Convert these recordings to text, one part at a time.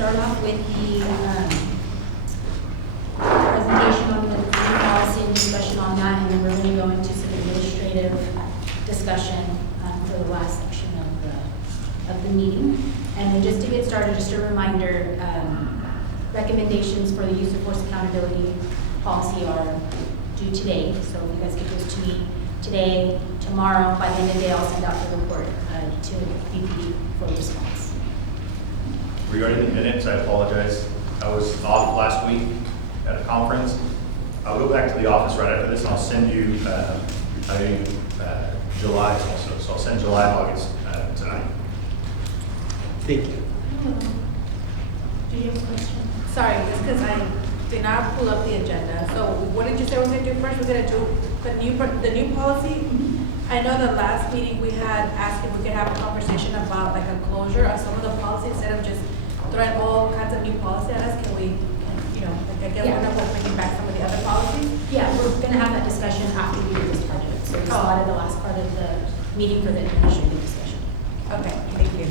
start off with the presentation on the new policy and discussion on that, and then we're going to go into some administrative discussion for the last section of the meeting. And then just to get started, just a reminder, recommendations for the use of force accountability policy are due today. So if you guys get those to me today, tomorrow, by the end of the day, I'll send out the report to BPD for response. Regarding the minutes, I apologize. I was off last week at a conference. I'll go back to the office right after this, and I'll send you July also. So I'll send July and August tonight. Thank you. Do you have a question? Sorry, just because I did not pull up the agenda. So what did you say we're going to do first? We're going to do the new policy? I know the last meeting we had asked if we could have a conversation about like a closure of some of the policies instead of just throwing all kinds of new policy at us. Can we, like again, we're not bringing back some of the other policies? Yeah, we're going to have that discussion after we do this budget. So we slotted the last part of the meeting for the administrative discussion. Okay, thank you.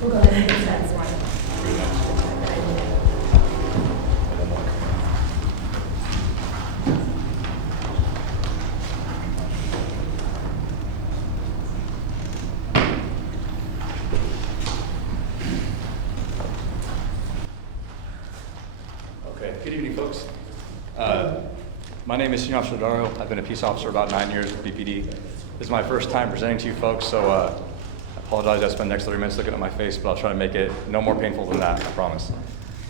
We'll go ahead and get started. Okay, good evening, folks. My name is Senior Officer Dario. I've been a peace officer about 9 years with BPD. This is my first time presenting to you folks, so I apologize I spent the next 30 minutes looking at my face, but I'll try to make it no more painful than that, I promise.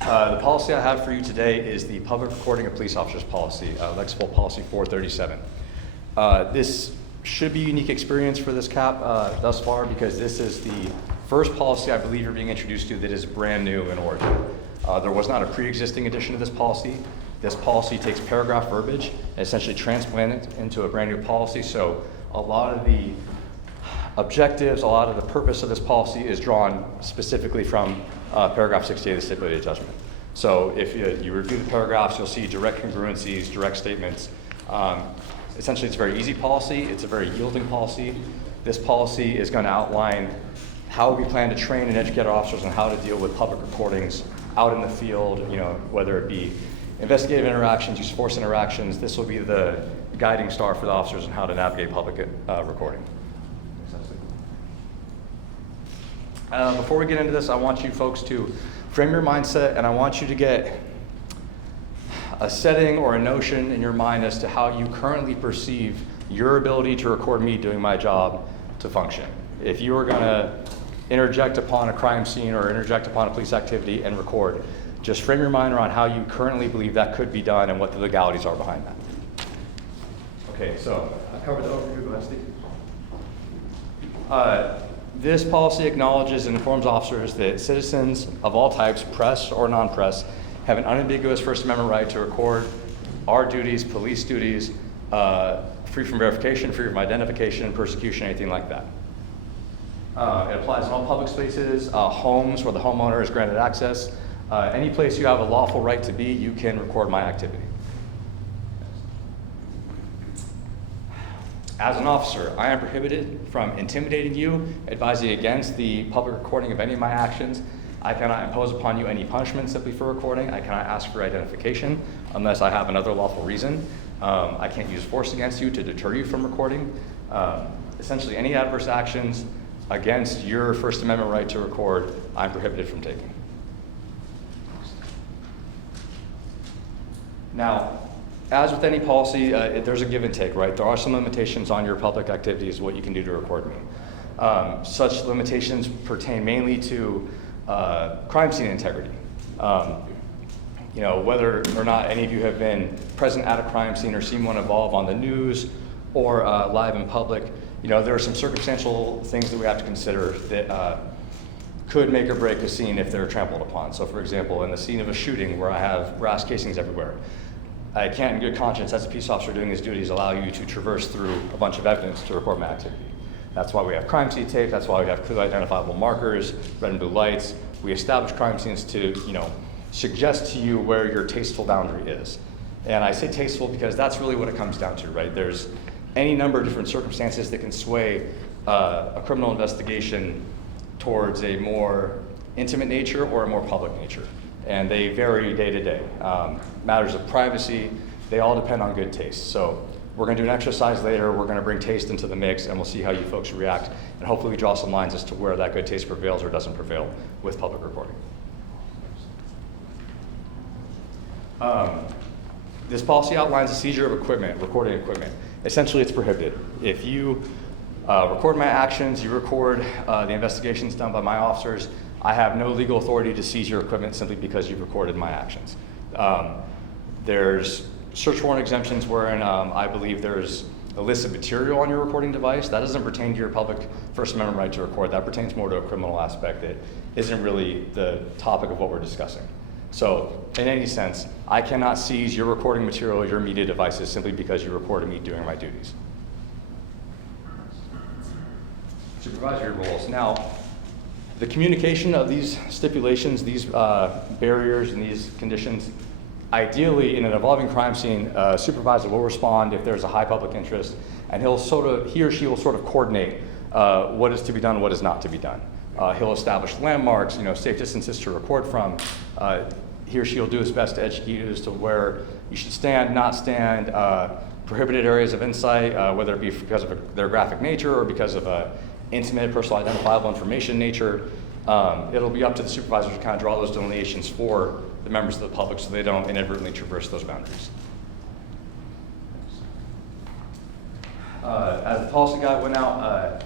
The policy I have for you today is the public recording of police officers policy, Lexipol Policy 437. This should be a unique experience for this CAP thus far, because this is the first policy I believe you're being introduced to that is brand new in origin. There was not a pre-existing edition of this policy. This policy takes paragraph verbiage and essentially transplant it into a brand new policy. So a lot of the objectives, a lot of the purpose of this policy is drawn specifically from paragraph 68 of the stipulated judgment. So if you review the paragraphs, you'll see direct congruencies, direct statements. Essentially, it's a very easy policy. It's a very yielding policy. This policy is going to outline how we plan to train and educate our officers on how to deal with public recordings out in the field, whether it be investigative interactions, use of force interactions. This will be the guiding star for the officers on how to navigate public recording. Before we get into this, I want you folks to frame your mindset, and I want you to get a setting or a notion in your mind as to how you currently perceive your ability to record me doing my job to function. If you are going to interject upon a crime scene or interject upon a police activity and record, just frame your mind around how you currently believe that could be done and what the legalities are behind that. Okay, so I've covered the overview. Go ahead, Steve. This policy acknowledges and informs officers that citizens of all types, press or non-press, have an unambiguous First Amendment right to record our duties, police duties, free from verification, free from identification, persecution, anything like that. It applies in all public spaces, homes where the homeowner is granted access. Any place you have a lawful right to be, you can record my activity. As an officer, I am prohibited from intimidating you, advising against the public recording of any of my actions. I cannot impose upon you any punishment simply for recording. I cannot ask for identification unless I have another lawful reason. I can't use force against you to deter you from recording. Essentially, any adverse actions against your First Amendment right to record, I'm prohibited from taking. Now, as with any policy, there's a give and take, right? There are some limitations on your public activities, what you can do to record me. Such limitations pertain mainly to crime scene integrity. Whether or not any of you have been present at a crime scene or seen one evolve on the news or live in public, there are some circumstantial things that we have to consider that could make or break a scene if they're trampled upon. So for example, in the scene of a shooting where I have brass casings everywhere, I can't in good conscience, as a peace officer doing his duties, allow you to traverse through a bunch of evidence to record my activity. That's why we have crime scene tape, that's why we have clearly identifiable markers, red and blue lights. We establish crime scenes to, suggest to you where your tasteful boundary is. And I say tasteful because that's really what it comes down to, right? There's any number of different circumstances that can sway a criminal investigation towards a more intimate nature or a more public nature. And they vary day to day. Matters of privacy, they all depend on good taste. So we're going to do an exercise later. We're going to bring taste into the mix, and we'll see how you folks react. And hopefully we draw some lines as to where that good taste prevails or doesn't prevail with public recording. This policy outlines the seizure of equipment, recording equipment. Essentially, it's prohibited. If you record my actions, you record the investigations done by my officers, I have no legal authority to seize your equipment simply because you've recorded my actions. There's search warrant exemptions wherein I believe there's illicit material on your recording device. That doesn't pertain to your public First Amendment right to record. That pertains more to a criminal aspect that isn't really the topic of what we're discussing. So in any sense, I cannot seize your recording material or your media devices simply because you recorded me doing my duties. Supervisory roles. Now, the communication of these stipulations, these barriers and these conditions, ideally in an evolving crime scene, a supervisor will respond if there's a high public interest, and he or she will sort of coordinate what is to be done, what is not to be done. He'll establish landmarks, safe distances to record from. He or she will do his best to educate you as to where you should stand, not stand, prohibited areas of insight, whether it be because of their graphic nature or because of intimate, personal, identifiable information nature. It'll be up to the supervisor to kind of draw those delineations for the members of the public so they don't inadvertently traverse those boundaries. As the policy guide went out,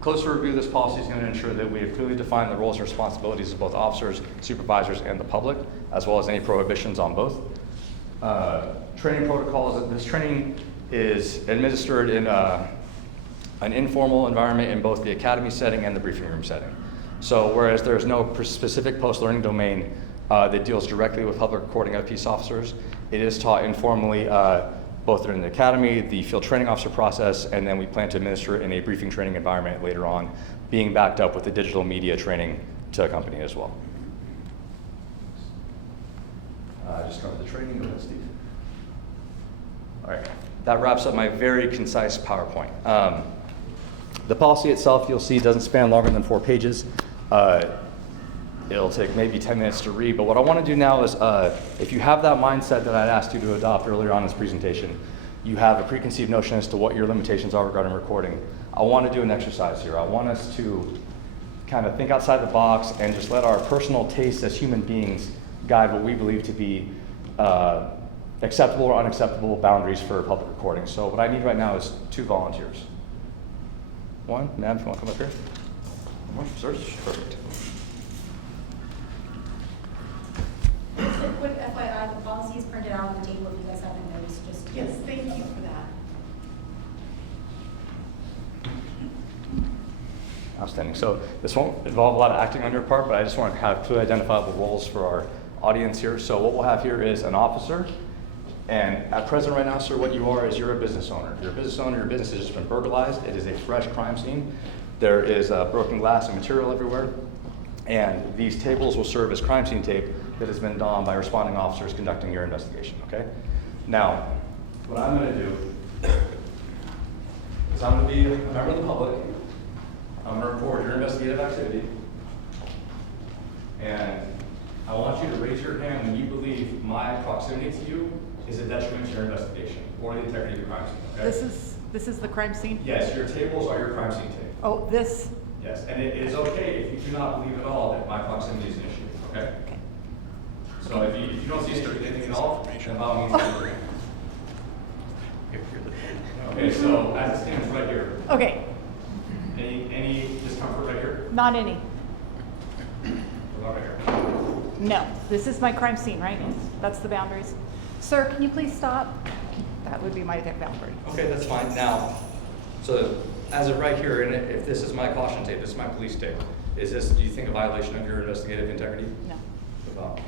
closer review of this policy is going to ensure that we have clearly defined the roles and responsibilities of both officers, supervisors, and the public, as well as any prohibitions on both. Training protocols. This training is administered in an informal environment in both the academy setting and the briefing room setting. So whereas there's no specific post-learning domain that deals directly with public recording of peace officers, it is taught informally both during the academy, the field training officer process, and then we plan to administer it in a briefing training environment later on, being backed up with the digital media training to accompany as well. Just cover the training. Go ahead, Steve. All right, that wraps up my very concise PowerPoint. The policy itself, you'll see, doesn't span longer than 4 pages. It'll take maybe 10 minutes to read, but what I want to do now is, if you have that mindset that I'd asked you to adopt earlier on in this presentation, you have a preconceived notion as to what your limitations are regarding recording. I want to do an exercise here. I want us to kind of think outside the box and just let our personal tastes as human beings guide what we believe to be acceptable or unacceptable boundaries for public recording. So what I need right now is 2 volunteers. One, ma'am, if you want to come up here. One, search, perfect. Just a quick FYI, the policy is printed out on the table if you guys haven't noticed, just. Yes, thank you for that. Outstanding. So this won't involve a lot of acting on your part, but I just want to have clearly identifiable roles for our audience here. So what we'll have here is an officer. And at present right now, sir, what you are is you're a business owner. You're a business owner, your business has just been burglarized. It is a fresh crime scene. There is broken glass and material everywhere. And these tables will serve as crime scene tape that has been done by responding officers conducting your investigation, okay? Now, what I'm gonna do is I'm gonna be a member of the public. I'm gonna record your investigative activity. And I want you to raise your hand when you believe my proximity to you is a detriment to your investigation or the integrity of the crime scene, okay? This is the crime scene? Yes, your tables are your crime scene tape. Oh, this? Yes, and it is okay if you do not believe at all that my proximity is an issue, okay? So if you don't see anything at all, then by all means, raise your hand. Okay, so as it stands right here, Okay, any discomfort right here? not any. What about right here? No, this is my crime scene, right? That's the boundaries. Sir, can you please stop? That would be my boundary. Okay, that's fine. Now, so as of right here, and if this is my caution tape, this is my police tape, is this, do you think, a violation of your investigative integrity? No. About?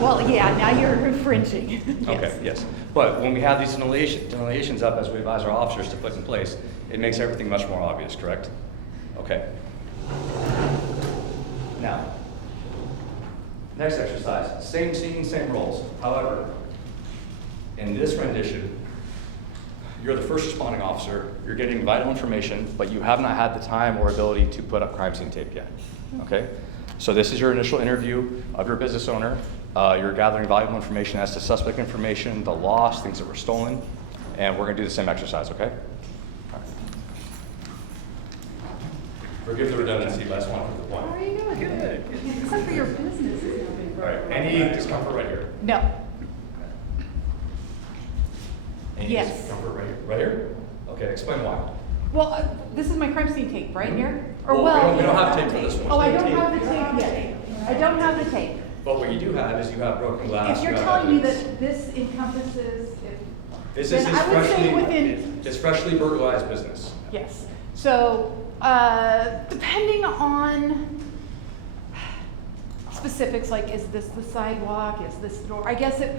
Well, yeah, now you're infringing. Yes. Okay, yes. But when we have these delineations up as we advise our officers to put in place, it makes everything much more obvious, correct? Okay. Now, next exercise, same scene, same roles. However, in this rendition, you're the first responding officer, you're getting vital information, but you have not had the time or ability to put up crime scene tape yet, okay? So this is your initial interview of your business owner. You're gathering valuable information as to suspect information, the loss, things that were stolen, and we're gonna do the same exercise, okay? All right. Forgive the redundancy, but I just want to put the point. How are you doing? Good. Except for your business is moving. All right, any discomfort right here? No. Any Yes. discomfort right here? Right here? Okay, explain why. Well, this is my crime scene tape, right here? Or Well, we don't have tape for this one. Oh, I don't have the tape yet. I don't have the tape. But what you do have is you have broken glass. If you're you have telling me evidence. that this encompasses, This then is I would say within, it's freshly burglarized business. yes. So, depending on specifics, like is this the sidewalk, is this door, I guess it,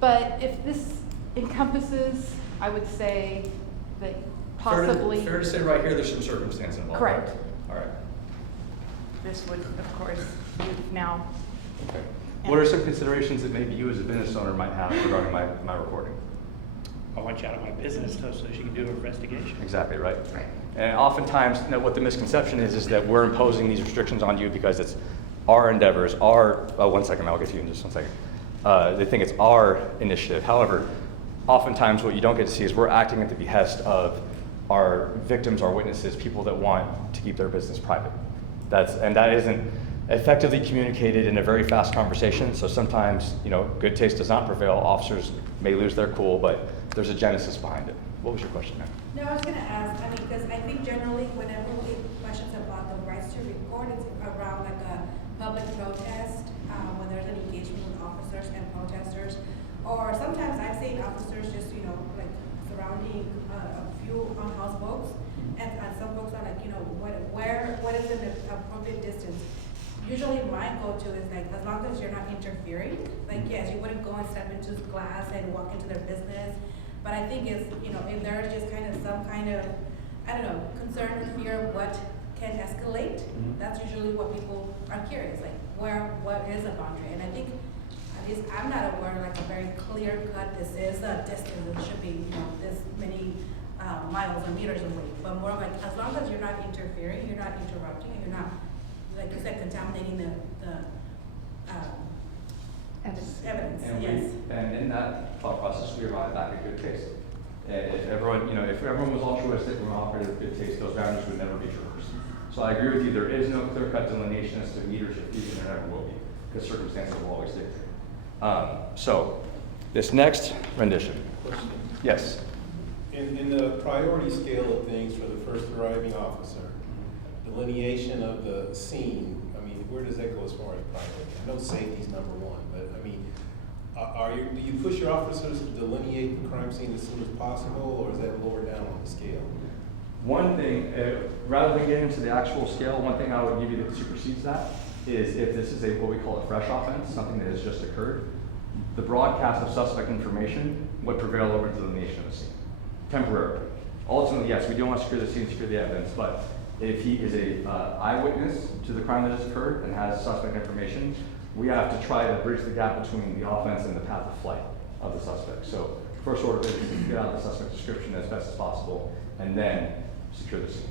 but if this encompasses, I would say that possibly. Fair to say right here, there's some circumstance involved. Correct. right? All right. This would, of course, you've now. Okay. What are some considerations that maybe you as a business owner might have regarding my recording? I want you out of my business so she can do an investigation. Exactly, right? Right. And oftentimes, what the misconception is that we're imposing these restrictions on you because it's our endeavors, one second, I'll get to you in just 1 second. They think it's our initiative. However, oftentimes what you don't get to see is we're acting at the behest of our victims, our witnesses, people that want to keep their business private. That isn't effectively communicated in a very fast conversation. So sometimes, good taste does not prevail. Officers may lose their cool, but there's a genesis behind it. What was your question, ma'am? No, I was gonna ask, because I think generally whenever we get questions about the rights to record, it's around like a public protest, when there's an engagement with officers and protesters. Or sometimes I've seen officers just, like surrounding a few unhoused folks. And some folks are like, what is an appropriate distance? Usually my go-to is like, as long as you're not interfering, like, yes, you wouldn't go and step into glass and walk into their business. But I think if there's just kind of some kind of, concern or fear of what can escalate, that's usually what people are curious, like, what is a boundary? And I think, at least I'm not aware of like a very clear cut, this is a distance, it should be, this many miles or meters away. But more like, as long as you're not interfering, you're not interrupting, and you're not, like you said, contaminating the evidence, yes. And in that thought process, we arrived back at good taste. And if everyone was altruistic and operated with good taste, those boundaries would never be traversed. So I agree with you, there is no clear-cut delineation as to meters or feet, and there never will be, because circumstances will always dictate. So, this next rendition. Question. Yes. In the priority scale of things for the first arriving officer, delineation of the scene, where does that go as far as priority? I know safety's number one, but do you push your officers to delineate the crime scene as soon as possible, or is that lower down on the scale? One thing, rather than getting into the actual scale, one thing I would give you that supersedes that is if this is what we call a fresh offense, something that has just occurred, the broadcast of suspect information would prevail over delineation of the scene, temporarily. Ultimately, yes, we do want to secure the scene, secure the evidence, but if he is a eyewitness to the crime that has occurred and has suspect information, we have to try to bridge the gap between the offense and the path of flight of the suspect. So first order of business is to get out the suspect description as best as possible, and then secure the scene.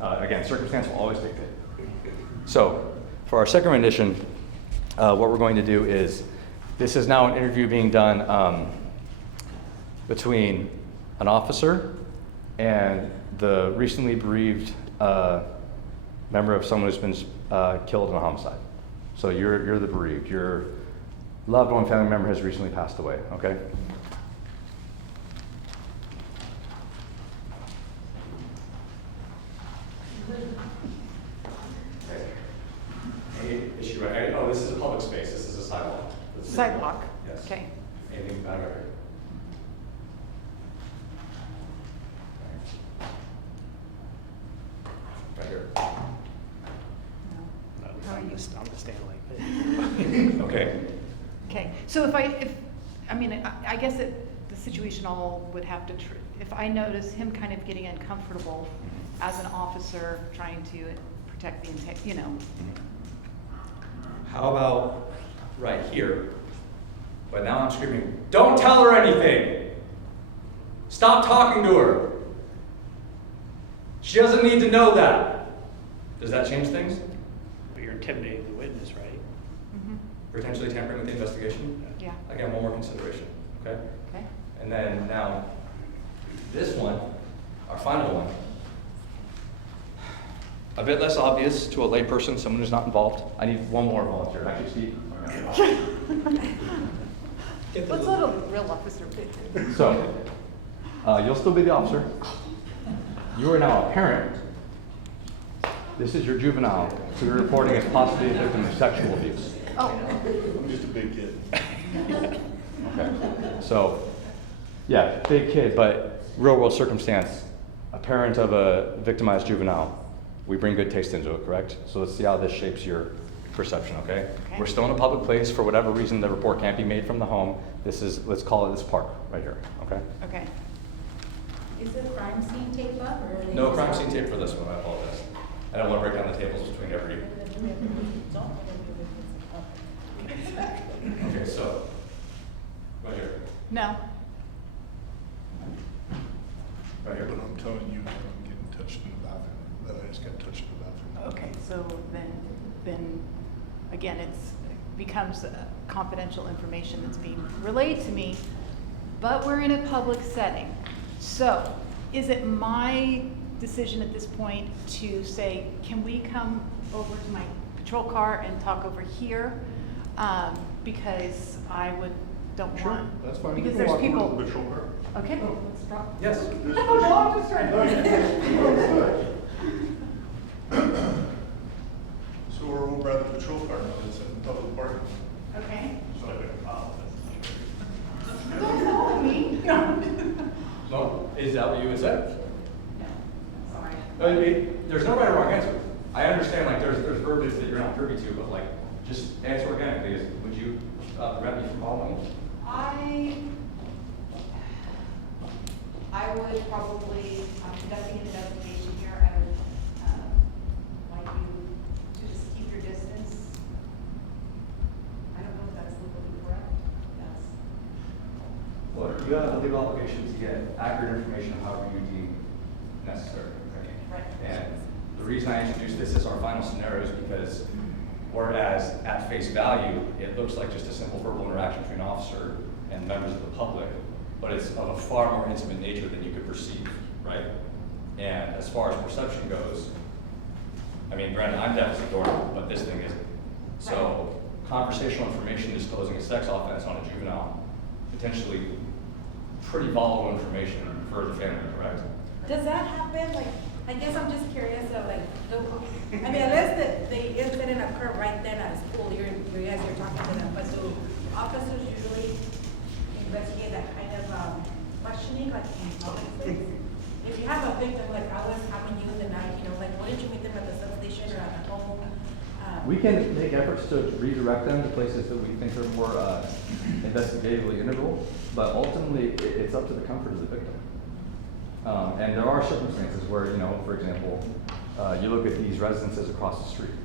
Again, circumstance will always dictate. So for our second rendition, what we're going to do is, this is now an interview being done between an officer and the recently bereaved member of someone who's been killed in a homicide. So you're the bereaved. Your loved one, family member has recently passed away, okay? Any issue, right? Oh, this is a public space. This is a sidewalk. Sidewalk. Yes. Okay. Anything bad right here? Right here. I'm just standing like this. Okay. Okay, so I guess the situation all would have to, if I notice him kind of getting uncomfortable as an officer trying to protect the integrity, How about right here? But now I'm screaming, don't tell her anything! Stop talking to her. She doesn't need to know that. Does that change things? But you're intimidating the witness, right? Mhm. Potentially tampering with the investigation? Yeah, Again, one more consideration, okay? okay. And then now, this one, our final one. A bit less obvious to a layperson, someone who's not involved. I need one more volunteer. Actually, Steve. Let's let a real officer pick it. So, you'll still be the officer. You are now a parent. This is your juvenile, so you're reporting as possibly a victim of sexual abuse. Oh, I'm just a big kid. Okay. So, yeah, big kid, but real world circumstance. A parent of a victimized juvenile. We bring good taste into it, correct? So let's see how this shapes your perception, okay? Okay. We're still in a public place. For whatever reason, the report can't be made from the home. This is, let's call it this park right here, okay? okay. Is the crime scene tape up or? are they No just- crime scene tape for this one, I apologize. I don't want to break down the tables between every. Okay, so, right here, No, right here. But I'm telling you, I'm getting touched in the bathroom, that I just got touched in the bathroom. okay, so then, again, it becomes confidential information that's being relayed to me, but we're in a public setting. So, is it my decision at this point to say, can we come over to my patrol car and talk over here? Because I don't want. That's fine. Because there's people. The patrol car. Okay, let's drop. Yes. No, I'm just trying to. So we're over at the patrol car, now it's in the public park. Okay. So I can follow Don't follow me. No. No, is that what you would say? Sorry. There's no right or wrong answer. I understand, like, there's verbiage that you're not privy to, but like, just answer organically. Would you prevent me from following? I would probably, conducting an investigation here, I would, like you to just keep your distance. I don't know if that's legally correct. Yes. Well, you have a legal obligation to get accurate information however you deem necessary. Okay? Right. And the reason I introduced this as our final scenario is because whereas at face value, it looks like just a simple verbal interaction between an officer and members of the public, but it's of a far more intimate nature than you could perceive, right? And as far as perception goes, I mean, granted, I'm deaf as a doorknob, but this thing isn't. So conversational information disclosing a sex offense on a juvenile, potentially pretty volatile information for the family, correct? Does that happen, like, I guess I'm just curious of like, I mean, unless the incident occurred right then at school, you guys are talking to them, but do officers usually investigate that kind of questioning, like in public place? If you have a victim, like I was having you the night, like, why didn't you meet them at the substation or at the home? We can make efforts to redirect them to places that we think are more investigatively integral, but ultimately it's up to the comfort of the victim. And there are circumstances where, for example, you look at these residences across the street.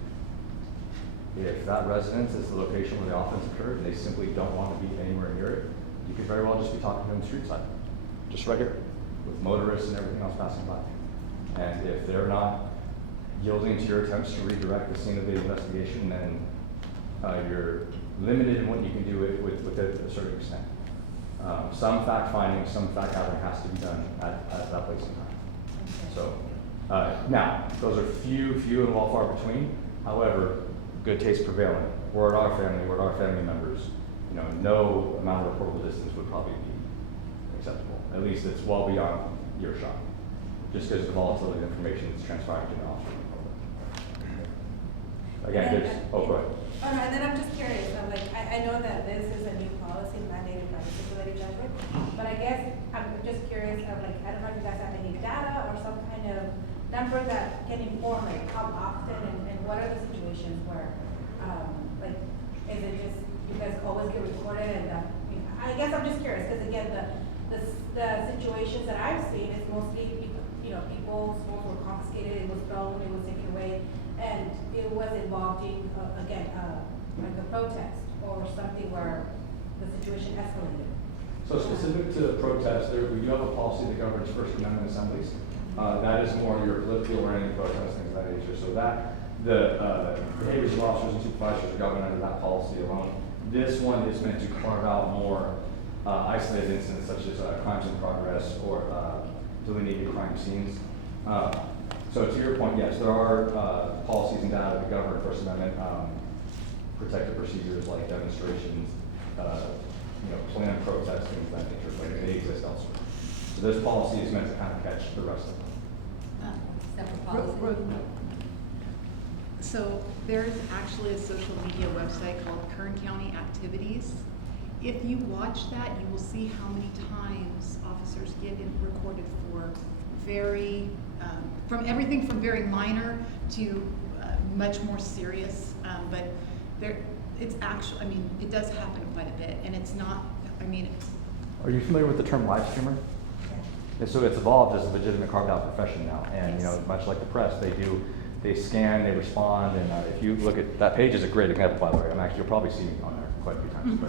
If that residence is the location where the offense occurred and they simply don't want to be anywhere near it, you could very well just be talking to them street side, just right here, with motorists and everything else passing by. And if they're not yielding to your attempts to redirect the scene of the investigation, then you're limited in what you can do with it to a certain extent. Some fact finding, some fact gathering has to be done at that place and time. So now, those are few and well far between. However, good taste prevailing. We're our family members. No amount of reportable distance would probably be acceptable. At least it's well beyond earshot, just because of the volatility of information that's transpiring to the officer. Again, go ahead. Oh, no, and then I'm just curious, I know that this is a new policy mandated by the facility judgment, but I guess I'm just curious of I don't know if you guys have any data or some kind of number that can inform how often and what are the situations where, is it just, you guys always get recorded and, I guess I'm just curious, because again, the situations that I've seen is mostly, people's phones were confiscated, it was thrown, it was taken away, and it was involving, again, like a protest or something where the situation escalated. So specific to protests, we do have a policy that governs First Amendment assemblies. That is more your political oriented protests, things of that nature. So that, the behaviors of officers and supervisors are governed under that policy alone. This one is meant to carve out more isolated incidents such as crimes in progress or delineated crime scenes. So to your point, yes, there are policies and data that govern First Amendment protective procedures like demonstrations, planned protests, things of that nature, but they exist elsewhere. So this policy is meant to kind of catch the rest of them. Separate policy. So there's actually a social media website called Kern County Activities. If you watch that, you will see how many times officers get recorded for very, from everything from very minor to much more serious. But it's actually, I mean, it does happen quite a bit, and it's not, I mean, Are you familiar with the term live streamer? And so it's evolved as a legitimate carved out profession now. And, much like the press, they scan, they respond, and if you look at, that page is a great example, by the way. You'll probably see me on there quite a few times,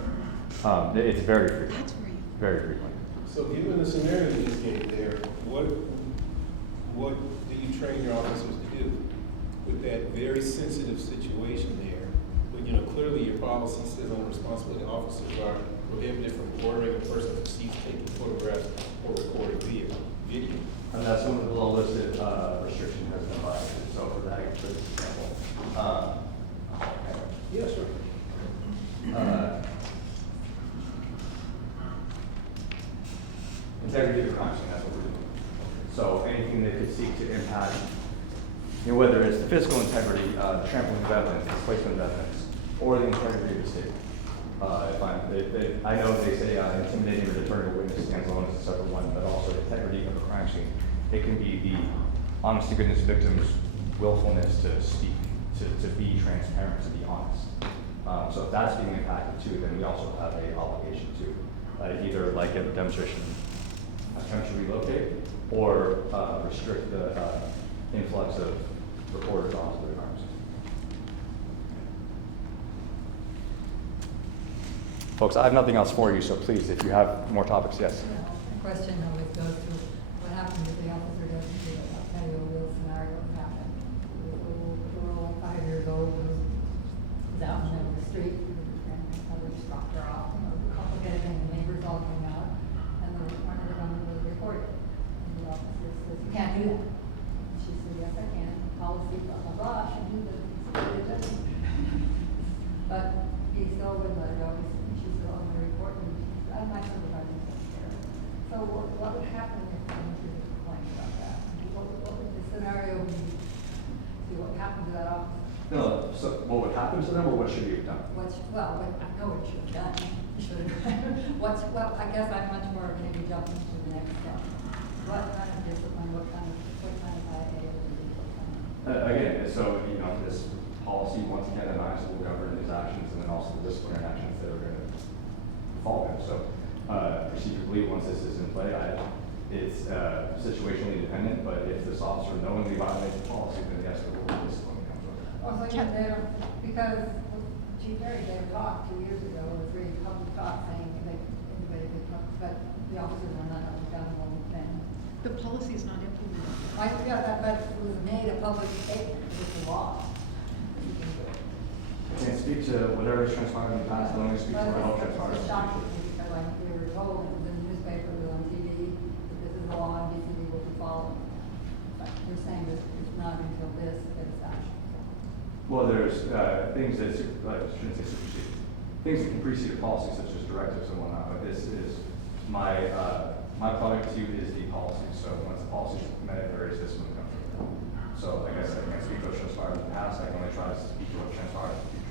but it's very frequent. that's where you. Very frequent. So given the scenario you just gave there, what do you train your officers to do with that very sensitive situation there? When, clearly your policy says on the responsibility officers are prohibited from ordering a person who sees taking photographs or recording video. And that's one of the below-listed restriction has been violated. So for that, for example, Yeah, sure. Integrity of the crime scene, that's what we're doing. So anything that could seek to impact, whether it's the physical integrity, the trampling of evidence, displacement of evidence, or the integrity of the state. I know they say intimidating or deterring a witness stands alone as a separate one, but also the integrity of a crime scene. It can be the honest to goodness victim's willfulness to speak, to be transparent, to be honest. So if that's being impacted too, then we also have an obligation to either like at a demonstration attempt to relocate or restrict the influx of reporters onto the crime scene. Folks, I have nothing else for you, so please, if you have more topics, yes. The question always goes to what happens if the officer doesn't do it. I'll tell you a real scenario that happened. A little girl, 5 years old, was out in the middle of the street, and her mother just dropped her off. And it was a complicated thing, the neighbors all came out, and the one of them was recorded. And the officer says, "You can't do that." And she said, "Yes, I can. Policy, blah, blah, blah, I should do this." But he still wouldn't let her go. She's still on the report, and I'm my supervisor takes care of it. So what would happen if someone did a complaint about that? What would the scenario be? See what happened to that officer? No, so what would happen to them or what should you have done? I know what you should have done. You should have done. I guess I'm much more maybe jumping to the next step. What kind of discipline, what kind of IA would be, what kind of? Again, so, this policy, once again, the NICE will govern these actions and then also the disciplinary actions that are going to follow them. So, procedurally, once this is in play, it's situationally dependent, but if this officer knowingly violates the policy, then yes, there will be discipline that comes with it. Well, so yeah, there, because Chief Berry gave a talk 2 years ago, it was really public talk saying that anybody could talk, but the officers are not accountable then. The policy is not implemented. But it was made a public statement, it's a law. I can't speak to whatever has transpired in the past, but only speak to what helped transpire in It's the shocking future. because we were told, it was in the newspaper, it was on TV, that this is the law and DCD will be followed. But you're saying this is not until this is action. Well, there's things that, I shouldn't say supersede, things that can precede a policy, such as directives and whatnot, but this is my product to you is the policy. So once the policy is implemented, there is discipline comes from it. So like I said, I can't speak to what transpired in the past, I can only try to speak to what transpired in the future.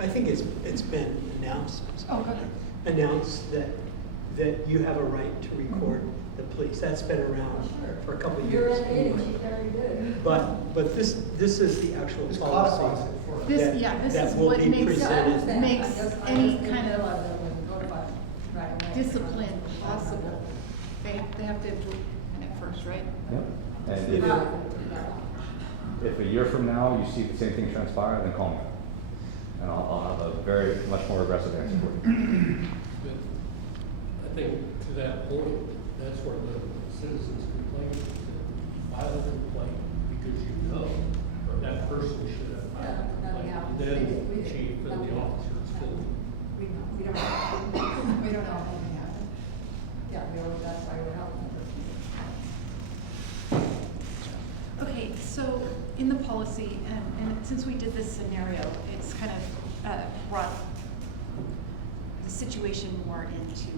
I think it's been announced. Oh, go ahead. Announced that you have a right to record the police. That's been around for a couple of You're years. in the meeting, Chief Berry did. But this is the actual It's policy. codifies it for us. This that is will what be makes, presented. makes any kind of of discipline possible. They have to implement it first, right? Yep. And if a year from now you see the same thing transpire, then call me. and I'll have a very much more aggressive answer for you. But I think to that point, that's where the citizens complaint, file a complaint, because you know that person should have filed a complaint. Then the chief and the officers can. We don't know anything happened. Yeah, that's why we're helping. Okay, so in the policy, and since we did this scenario, it's kind of brought the situation more into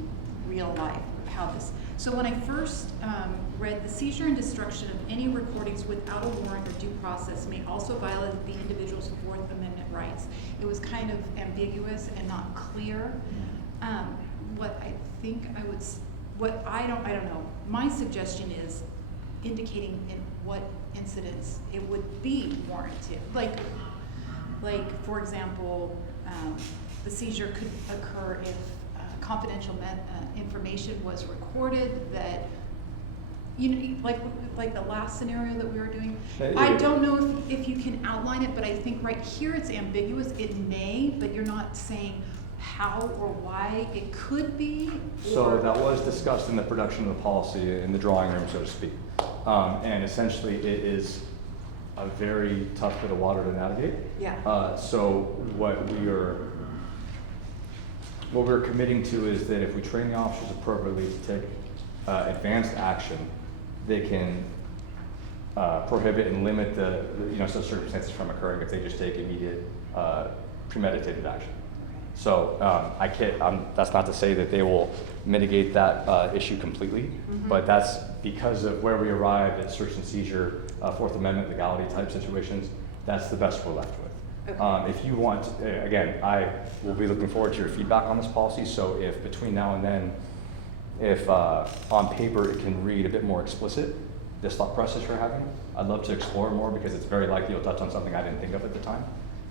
real life, how this. So when I first read the seizure and destruction of any recordings without a warrant or due process may also violate the individual's Fourth Amendment rights. It was kind of ambiguous and not clear. What I think I would, I don't know. My suggestion is indicating in what incidents it would be warranted. Like for example, the seizure could occur if confidential information was recorded that, like the last scenario that we were doing. I don't know if you can outline it, but I think right here it's ambiguous. It may, but you're not saying how or why it could be. So that was discussed in the production of the policy in the drawing room, so to speak. And essentially it is a very tough bit of water to navigate. Yeah. So what we're committing to is that if we train the officers appropriately to take advanced action, they can prohibit and limit the such circumstances from occurring if they just take immediate premeditated action. So that's not to say that they will mitigate that issue completely, but that's because of where we arrived at search and seizure, Fourth Amendment legality type situations. That's the best we're left with. Okay. If you want, again, I will be looking forward to your feedback on this policy. So if between now and then, if on paper it can read a bit more explicit, this thought process you're having, I'd love to explore more because it's very likely you'll touch on something I didn't think of at the time.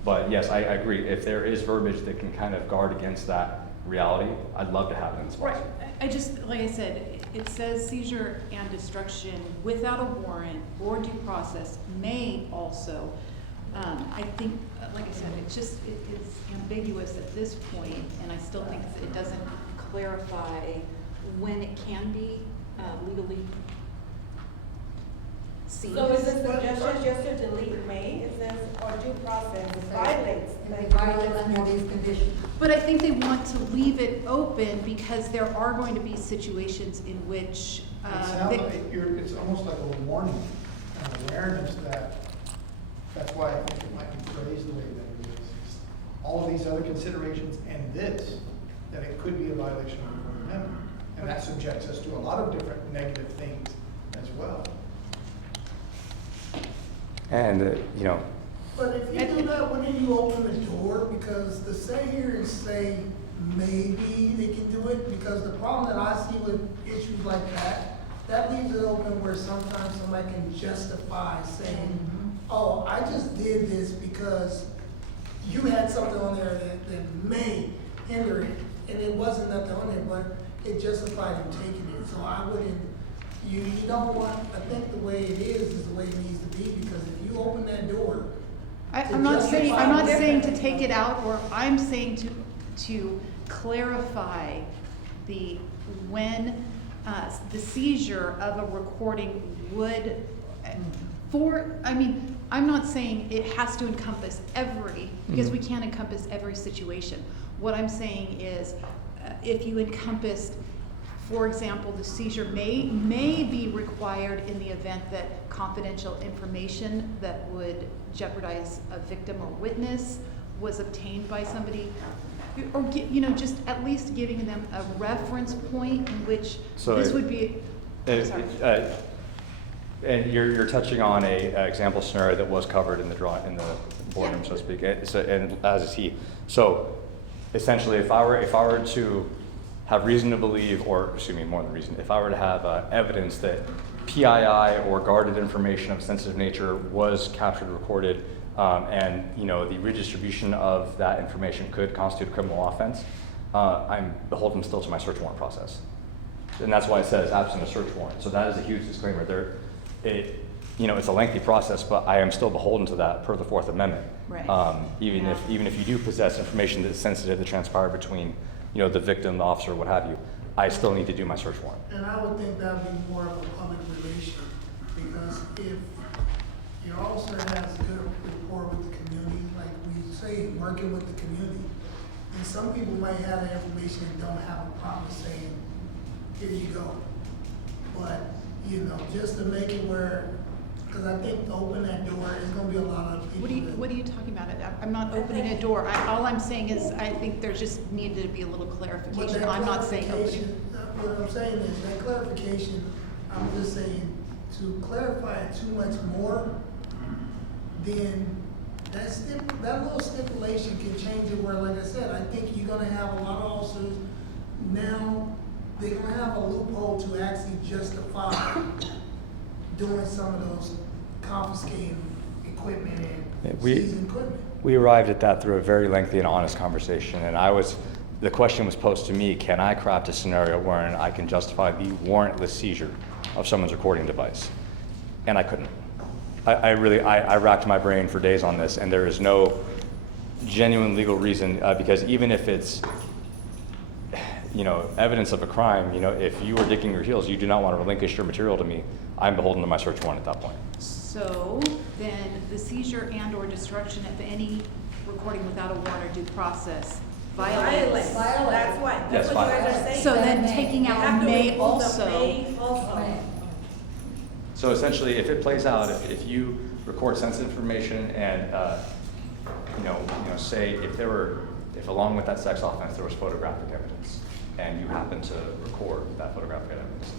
But yes, I agree. If there is verbiage that can kind of guard against that reality, I'd love to have it in this policy. Right. I just, like I said, it says seizure and destruction without a warrant or due process may also, I think, like I said, it's ambiguous at this point, and I still think it doesn't clarify when it can be legally seized. So is the suggestion just to delete may, it says, or due process, it violates. If it violates under these conditions. But I think they want to leave it open because there are going to be situations in which It sounds like it's almost like a warning, an awareness that's why I think it might be phrased the way that it is. All of these other considerations and this, that it could be a violation of the Fourth Amendment. And that subjects us to a lot of different negative things as well. And, But if you do that, wouldn't you open the door? Because to say here and say maybe they can do it, because the problem that I see with issues like that leaves it open where sometimes somebody can justify saying, oh, I just did this because you had something on there that may hinder it, and it wasn't nothing on it, but it justified him taking it. So I wouldn't, you don't want, I think the way it is the way it needs to be, because if you open that door, I'm not saying to take it out, or I'm saying to clarify when the seizure of a recording would, I'm not saying it has to encompass because we can't encompass every situation. What I'm saying is, if you encompassed, for example, the seizure may be required in the event that confidential information that would jeopardize a victim or witness was obtained by somebody, or just at least giving them a reference point in which this would be. And you're touching on a example scenario that was covered in the boardroom, so to speak. And as is he. So essentially, if I were to have reason to believe, or excuse me, more than reason, if I were to have evidence that PII or guarded information of sensitive nature was captured, recorded, and the redistribution of that information could constitute a criminal offense, I'm beholden still to my search warrant process. And that's why it says absent a search warrant. So that is a huge disclaimer there. it's a lengthy process, but I am still beholden to that per the Fourth Amendment. Right. Even if you do possess information that's sensitive that transpired between, the victim, the officer, what have you, I still need to do my search warrant. And I would think that would be more of a public relation, because if your officer has good rapport with the community, like we say, working with the community, and some people might have that information and don't have a problem saying, here you go. But, just to make it where, because I think to open that door, it's gonna be a lot of people. What are you talking about? I'm not opening a door. All I'm saying is, I think there just needed to be a little But clarification. that I'm not saying opening. clarification- What I'm saying is, that clarification, I'm just saying, to clarify it too much more, then that little stipulation can change it where, like I said, I think you're gonna have a lot of officers now, they're gonna have a loophole to actually justify doing some of those confiscating equipment and seizing equipment. We arrived at that through a very lengthy and honest conversation, and the question was posed to me, can I craft a scenario wherein I can justify the warrantless seizure of someone's recording device? And I couldn't. I racked my brain for days on this, and there is no genuine legal reason, because even if it's, evidence of a crime, if you are digging your heels, you do not want to relinquish your material to me, I'm beholden to my search warrant at that point. So then the seizure and or destruction of any recording without a warrant or due process violates. That's what you Yes, guys are saying. So then taking You out have to may remove the also. may also. So essentially, if it plays out, if you record sensitive information and, say if along with that sex offense there was photographic evidence, and you happen to record that photographic evidence,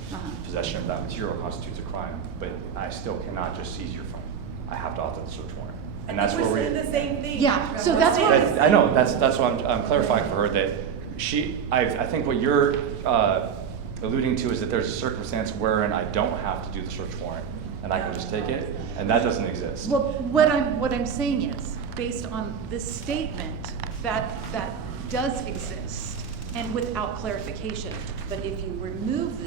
possession of that material constitutes a crime, but I still cannot just seize your phone. I have to author the search warrant. And that's where We're we. saying the same thing. Yeah, so that's what I know, that's what I'm clarifying for her, that I think what you're alluding to is that there's a circumstance wherein I don't have to do the search warrant, and I can just take it, and that doesn't exist. Well, what I'm saying is, based on this statement, that does exist, and without clarification. But if you remove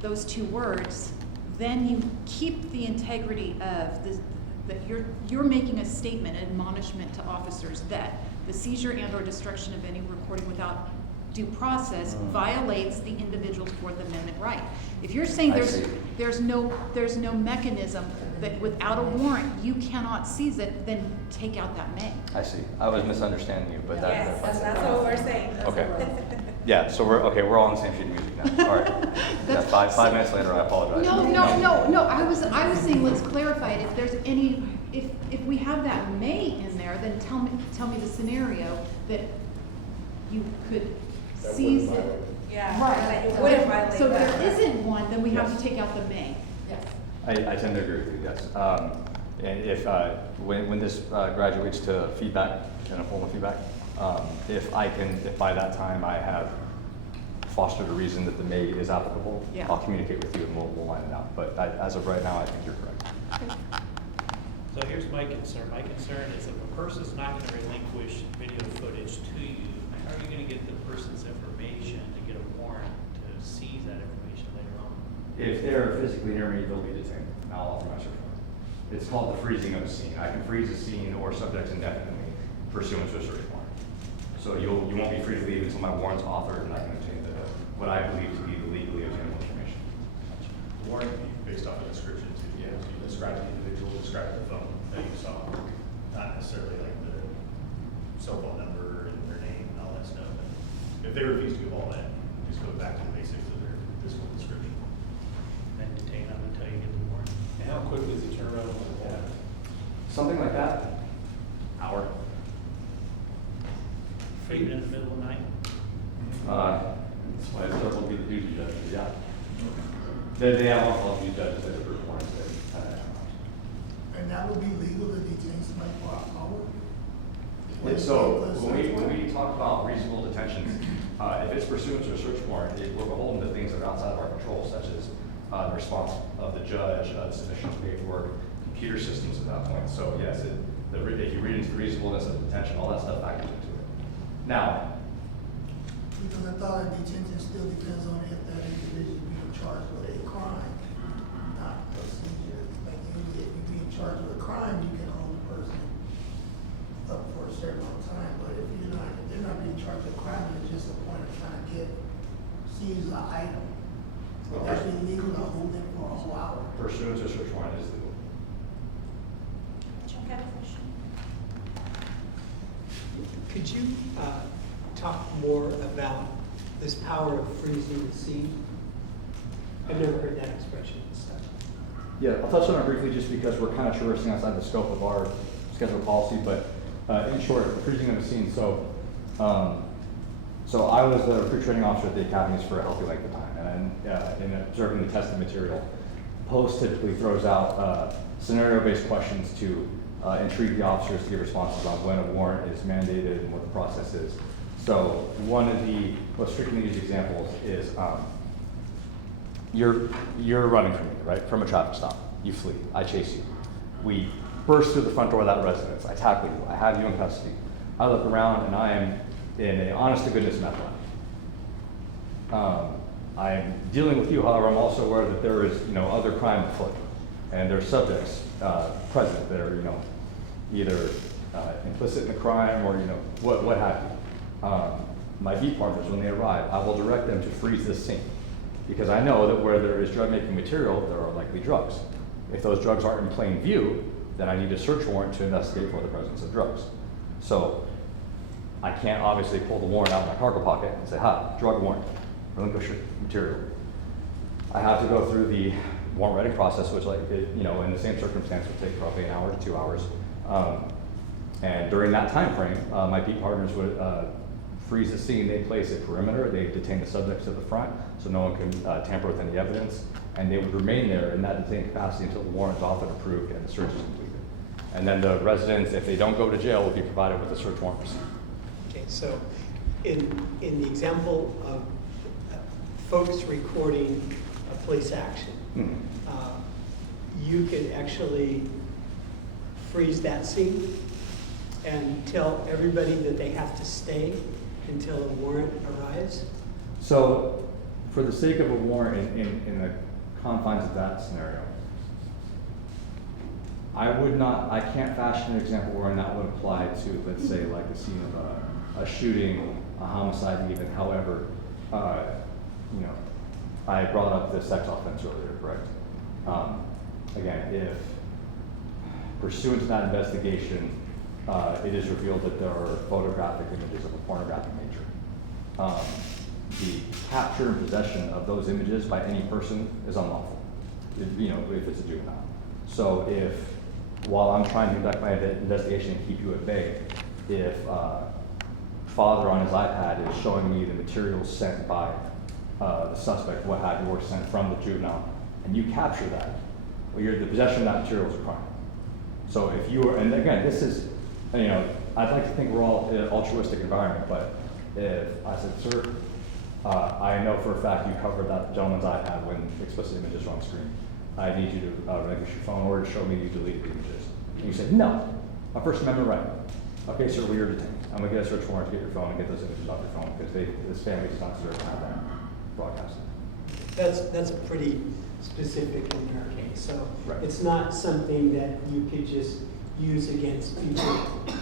those two words, then you keep the integrity of that you're making a statement, an admonishment to officers that the seizure and or destruction of any recording without due process violates the individual's Fourth Amendment right. If you're saying there's no mechanism that without a warrant you cannot seize it, then take out that may. I see. I was misunderstanding you, but Yes, that's what we're saying. That's Okay. what- Yeah, so we're all on the same sheet of music now. All right. Yeah, five minutes later, I apologize. No. I was saying let's clarify it. If there's any, if we have that may in there, then tell me the scenario that you could seize it. Yeah, Right. it wouldn't violate So if that. there isn't one, then we have Yes. to take out the may. Yes. I tend to agree with you, yes. And if, when this graduates to feedback, kind of formal feedback, if by that time I have fostered a reason that the may is applicable, Yeah. I'll communicate with you and we'll line it out. But as of right now, I think you're correct. So here's my concern. My concern is if a person's not gonna relinquish video footage to you, how are you gonna get the person's information to get a warrant to seize that information later on? If they're physically near me, they'll be detained. I'll offer my search warrant. It's called the freezing of a scene. I can freeze a scene or subjects indefinitely pursuant to a search warrant. So you won't be free to leave until my warrant's authored and I can obtain what I believe to be the legally obtainable information. The warrant can be based off the description too. Yeah. So you describe the individual, describe the phone that you saw, not necessarily like the cell phone number and their name and all that stuff. And if they refuse to give all that, just go back to the basics of their physical description. Then detain them until you get the warrant. And how quickly is the turnaround on that? Something like that. Hour. Even in the middle of the night? That's why it's will be the duty judge, yeah. They have all duty judges that are warrants that. And that would be legal to detain somebody for an hour? So when we talk about reasonable detentions, if it's pursuant to a search warrant, we're beholden to things that are outside of our control, such as the response of the judge, the submission of paperwork, computer systems at that point. So yes, if you read into the reasonableness of detention, all that stuff factors into it. Now, Because I thought that detention still depends on if that individual being charged with a crime, not a seizure. pursuant to a search warrant is legal. Chuck, have a question? Could you talk more about this power of freezing the scene? I've never heard that expression and stuff. Yeah, I'll touch on it briefly just because we're kind of traversing outside the scope of our scheduled policy, but in short, freezing of the scene. So I was the recruit training officer at the academies for a healthy length of time, and in observing the tested material, POST typically throws out scenario-based questions to intrigue the officers to give responses on when a warrant is mandated and what the process is. So one of the most frequently used examples is you're running from me, right? From a traffic stop. You flee. I chase you. We burst through the front door of that residence. I tackle you. I have you in custody. I look around and I am in an honest-to-goodness meth lab. I am dealing with you, however, I'm also aware that there is, other crime afoot, and there are subjects present that are, either implicit in the crime or, what have you. My beat partners, when they arrive, I will direct them to freeze this scene, because I know that where there is drug-making material, there are likely drugs. If those drugs aren't in plain view, then I need a search warrant to investigate for the presence of drugs. So I can't obviously pull the warrant out of my cargo pocket and say, ha, drug warrant, relinquish material. I have to go through the warrant writing process, which, in the same circumstance would take probably an hour to 2 hours. And during that time frame, my beat partners would freeze the scene. They place a perimeter. They detain the subjects at the front so no one can tamper with any evidence. And they would remain there in that detained capacity until the warrant is authored, approved, and the search is completed. And then the residents, if they don't go to jail, will be provided with a search warrant receipt. Okay, so in the example of folks recording a police action, you can actually freeze that scene and tell everybody that they have to stay until a warrant arrives? So, for the sake of a warrant in the confines of that scenario, I can't fashion an example where that would apply to, let's say, like the scene of a shooting, a homicide even. However, I brought up the sex offense earlier, correct? Again, if pursuant to that investigation, it is revealed that there are photographic images of a pornographic nature, the capture and possession of those images by any person is unlawful, if it's a juvenile. So while I'm trying to conduct my investigation and keep you at bay, if father on his iPad is showing me the materials sent by the suspect, what have you, or sent from the juvenile, and you capture that, well, the possession of that material is a crime. So if you are, and again, this is, I'd like to think we're all in an altruistic environment, but if I said, sir, I know for a fact you covered that gentleman's iPad when explicit images are on screen. I need you to relinquish your phone or to show me you deleted the images. And you said, no, my First Amendment right. Okay, sir, well, you're detained. I'm gonna get a search warrant to get your phone and get those images off your phone because this family does not deserve to have that broadcast. That's pretty specific in your case. So Right. it's not something that you could just use against people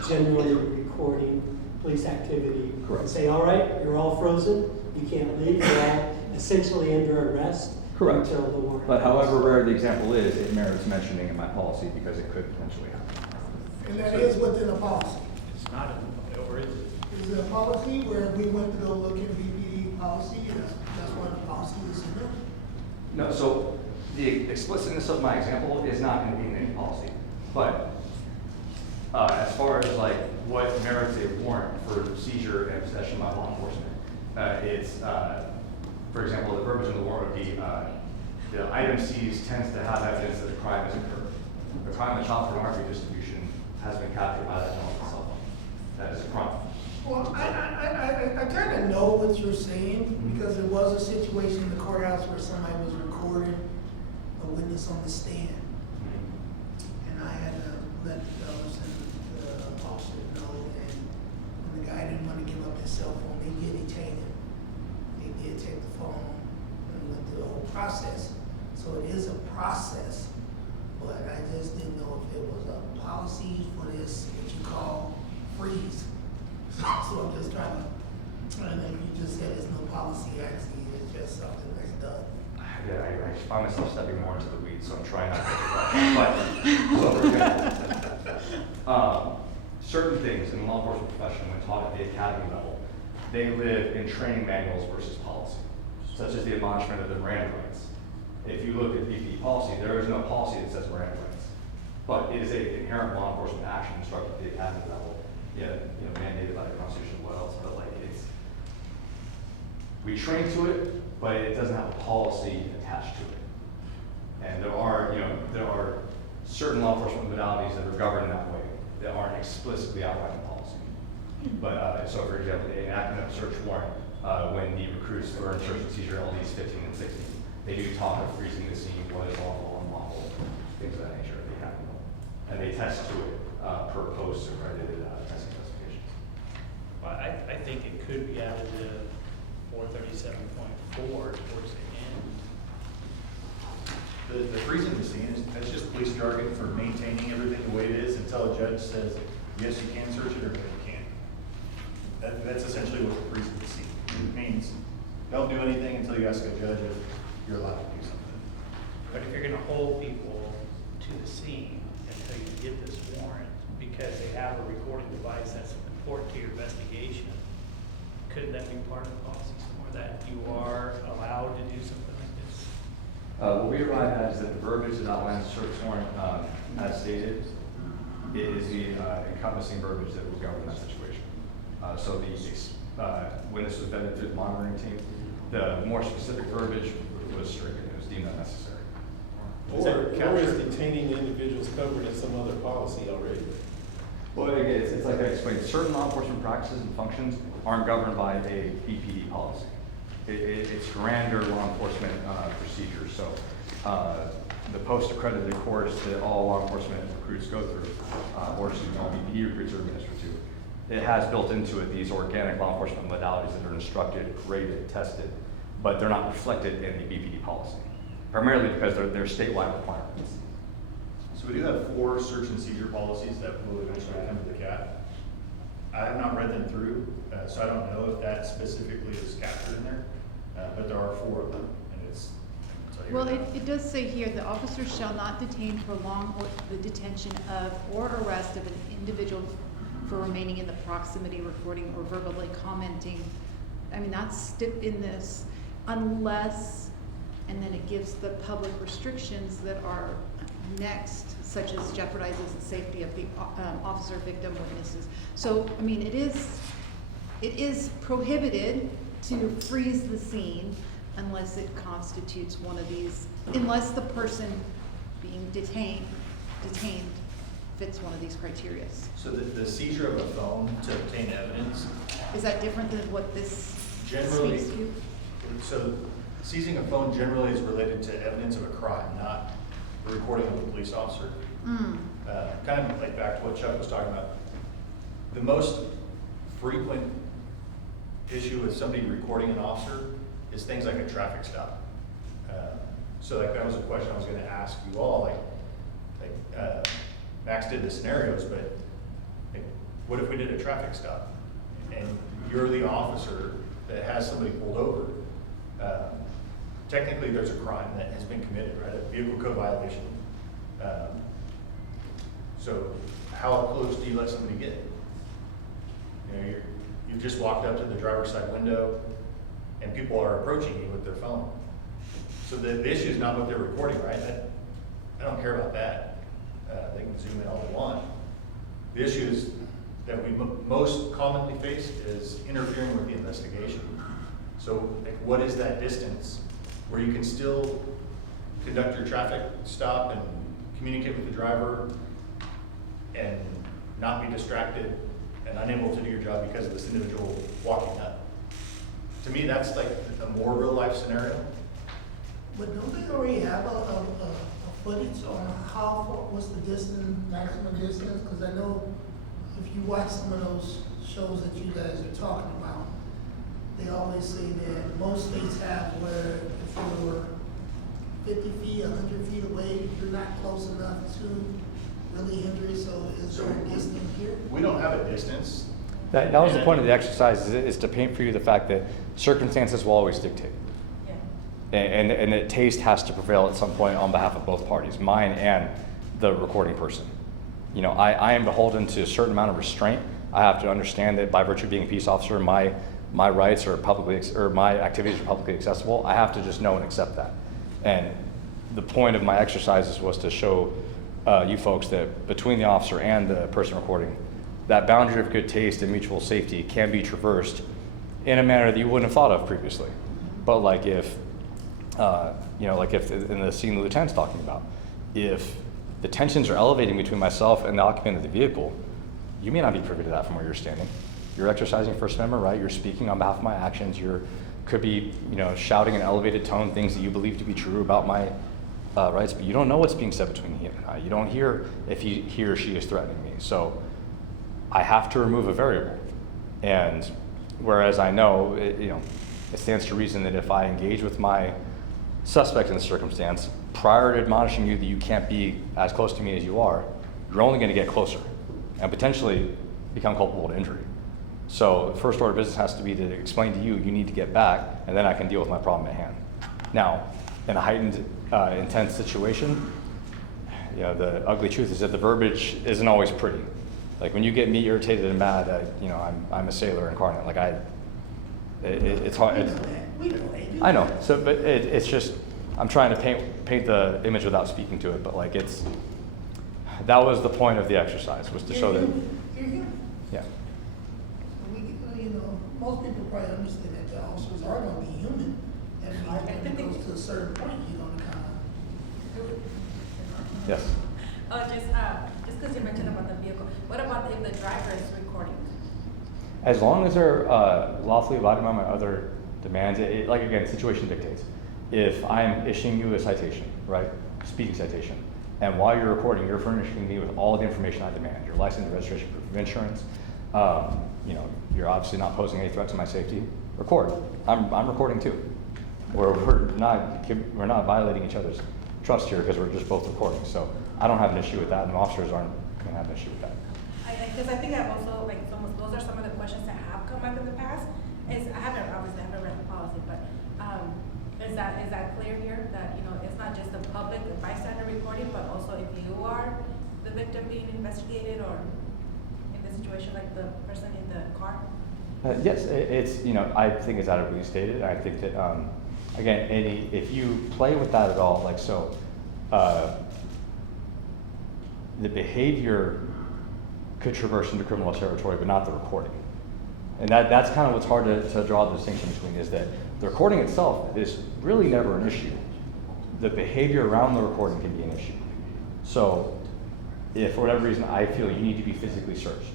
generally recording police activity. Correct. And say, all right, you're all frozen, you can't leave, you're all essentially under arrest. Correct. Until the warrant. But however rare the example is, it merits mentioning in my policy because it could potentially happen. And that is within the policy. It's not in the, or is it? Is it a policy where we went to go look at BPD policy, and that's why the policy is in there? No, so the explicitness of my example is not in any policy. But as far as like what merits a warrant for seizure and possession by law enforcement, it's, for example, the verbiage in the warrant would be the item seized tends to have evidence that a crime has occurred. The crime of child pornography distribution has been captured by that gentleman's cell phone. That is a crime. Well, I kind of know what you're saying, because there was a situation in the courthouse where somebody was recording a witness on the stand. And I had to let the fellows and the officer know, and when the guy didn't want to give up his cell phone, they did detain him. They did take the phone and went through the whole process. So it is a process, but I just didn't know if it was a policy for this, what you call freeze. So I'm just trying to, if you just said there's no policy, actually, it's just something that's done. Yeah, I find myself stepping more into the weeds, so I'm try not to take off. But, so we're good. Certain things in the law enforcement profession, when taught at the academy level, they live in training manuals versus policy, such as the admonishment of the Miranda rights. If you look at BPD policy, there is no policy that says Miranda rights, but it is an inherent law enforcement action instructed at the academy level, yet, mandated by the Constitution. What else? But like we train to it, but it doesn't have a policy attached to it. And there are certain law enforcement modalities that are governed that way that aren't explicitly outlined in policy. But so, for example, the enactment of search warrant, when the recruits for search and seizure LDs 15 and 16, they do talk of freezing the scene, what is lawful, unlawful, things of that nature at the academy level, and they test to it per post-accredited testing specifications. Well, I think it could be added to 437.4 towards the end. The freezing the scene that's just police jargon for maintaining everything the way it is until a judge says, yes, you can search it or no, you can't. That's essentially what the freezing the scene means. Don't do anything until you ask a judge if you're allowed to do something. But if you're gonna hold people to the scene until you get this warrant, because they have a recording device that's important to your investigation, couldn't that be part of the policy somewhere, that you are allowed to do something like this? What we arrive at is that the verbiage that outlines the search warrant, as stated, is the encompassing verbiage that will govern that situation. So when this was vetted through the monitoring team, the more specific verbiage was stricken. It was deemed unnecessary. Or is detaining individuals covered in some other policy already? Well, again, it's like I explained. Certain law enforcement practices and functions aren't governed by a BPD policy. It's grander law enforcement procedures. So the post-accredited course that all law enforcement recruits go through, or all BPD recruits are administered to, it has built into it these organic law enforcement modalities that are instructed, graded, tested, but they're not reflected in the BPD policy, primarily because they're statewide requirements. So we do have 4 search and seizure policies that will eventually come to the CAT. I have not read them through, so I don't know if that specifically is captured in there, but there are 4 of them, and it's. Well, it does say here, the officer shall not detain, prolong the detention of, or arrest of an individual for remaining in the proximity, recording, or verbally commenting. I mean, that's in this, unless, and then it gives the public restrictions that are next, such as jeopardizes the safety of the officer, victim, witnesses. So, I mean, it is prohibited to freeze the scene unless it constitutes one of these, unless the person being detained fits one of these criteria. So the seizure of a phone to obtain evidence. Is that different than what this Generally, speaks to? so seizing a phone generally is related to evidence of a crime, not the recording of a police officer. Kind of like back to what Chuck was talking about. The most frequent issue with somebody recording an officer is things like a traffic stop. So like that was a question I was going to ask you all. Like Max did the scenarios, but like, what if we did a traffic stop and you're the officer that has somebody pulled over? Technically, there's a crime that has been committed, right? A vehicle code violation. So how close do you let somebody get? You know, you've just walked up to the driver's side window and people are approaching you with their phone. So the issue is not what they're recording, right? I don't care about that. They can zoom in all they want. The issue is that we most commonly face is interfering with the investigation. So like, what is that distance where you can still conduct your traffic stop and communicate with the driver and not be distracted and unable to do your job because of this individual walking up? To me, that's like a more real life scenario. But don't they already have a footage on how far, what's the distance, maximum distance? Because I know if you watch some of those shows that you guys are talking about, they always say that most states have where if you're 50 feet, 100 feet away, you're not close enough to really hinder it. So is there a distance here? We don't have a distance. That was the point of the exercise, is to paint for you the fact that circumstances will always dictate. Yeah. And that taste has to prevail at some point on behalf of both parties, mine and the recording person. You know, I am beholden to a certain amount of restraint. I have to understand that by virtue of being a peace officer, my rights are or my activities are publicly accessible. I have to just know and accept that. And the point of my exercises was to show you folks that between the officer and the person recording, that boundary of good taste and mutual safety can be traversed in a manner that you wouldn't have thought of previously. But like if, like if in the scene the lieutenant's talking about, if the tensions are elevating between myself and the occupant of the vehicle, you may not be privy to that from where you're standing. You're exercising First Amendment right. You're speaking on behalf of my actions. Could be, shouting in an elevated tone things that you believe to be true about my rights, but you don't know what's being said between him and I. You don't hear if he or she is threatening me. So I have to remove a variable. And whereas I know, it stands to reason that if I engage with my suspect in the circumstance, prior to admonishing you that you can't be as close to me as you are, you're only going to get closer and potentially become culpable to injury. So first order of business has to be to explain to you, you need to get back, and then I can deal with my problem at hand. Now, in a heightened, intense situation, the ugly truth is that the verbiage isn't always pretty. Like when you get me irritated and mad, I'm a sailor incarnate. Like it's hard. I know. So, but it's just I'm trying to paint the image without speaking to it. But like that was the point of the exercise, was to show that. Yeah. Most people probably understand that the officers are going to be human. And when it goes to a certain point, you're going to kind of do it. Yes. Just because you mentioned about the vehicle, what about if the driver is recording? As long as they're lawfully abiding by my other demands, like again, situation dictates. If I'm issuing you a citation, right, speeding citation, and while you're recording, you're furnishing me with all of the information I demand, your license, registration, proof of insurance, you're obviously not posing any threat to my safety, record. I'm recording too. We're not violating each other's trust here because we're just both recording. So I don't have an issue with that, and officers aren't going to have an issue with that. Because I think I've also, those are some of the questions that have come up in the past. I haven't read the policy, but is that clear here? That, it's not just the public, the bystander recording, but also if you are the victim being investigated, or in the situation like the person in the car? Yes, it's, I think it's adequately stated. I think that, again, if you play with that at all, the behavior could traverse into criminal territory, but not the recording. And that's kind of what's hard to draw the distinction between, is that the recording itself is really never an issue. The behavior around the recording can be an issue. So if for whatever reason I feel you need to be physically searched,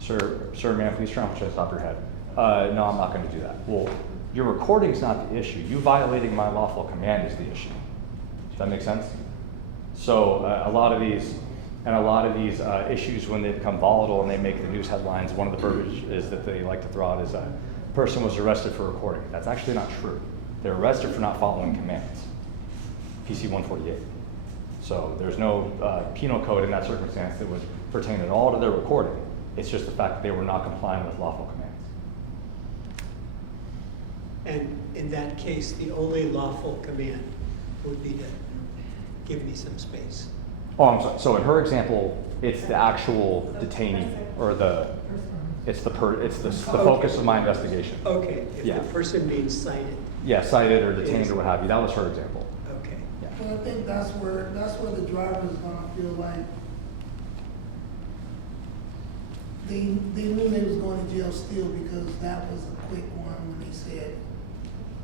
sir, ma'am, please turn off your chest, stop your head. No, I'm not going to do that. Well, your recording's not the issue. You violating my lawful command is the issue. Does that make sense? So a lot of these issues, when they become volatile and they make the news headlines, one of the verbiage is that they like to throw out is a person was arrested for recording. That's actually not true. They're arrested for not following commands. PC 148. So there's no penal code in that circumstance that would pertain at all to their recording. It's just the fact that they were not complying with lawful commands. And in that case, the only lawful command would be to give me some space. Oh, I'm sorry. So in her example, it's the actual detainee, or the focus of my investigation. Okay, if Yeah. the person being cited. Yeah, cited or detained or what have you. That was her example. Okay. Yeah. Well, I think that's where the driver is gonna feel like they knew they was going to jail still, because that was a quick one when they said,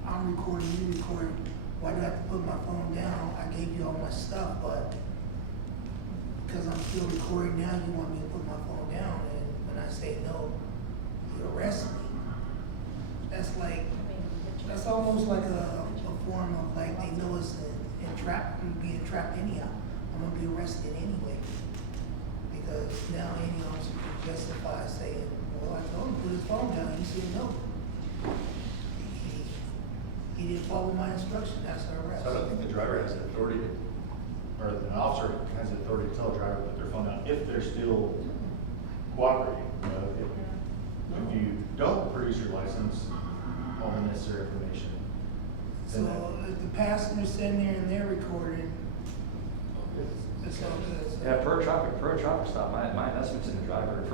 I'm recording, you recording. Why do I have to put my phone down? I gave you all my stuff, but because I'm still recording now, you want me to put my phone down, and when I say no, you arrest me. That's almost like a form of they know it's being trapped anyhow. I'm gonna be arrested anyway. Because now any officer can justify saying, well, I told him to put his phone down, he said no. He didn't follow my instruction, that's an arrest. So I don't think the driver has the authority or an officer has the authority to tell a driver to put their phone down if they're still cooperating. If you don't produce your license, all the necessary information, So if the passenger's sitting there and they're recording, it's all good. So- Yeah, per traffic stop, my investment's in the driver.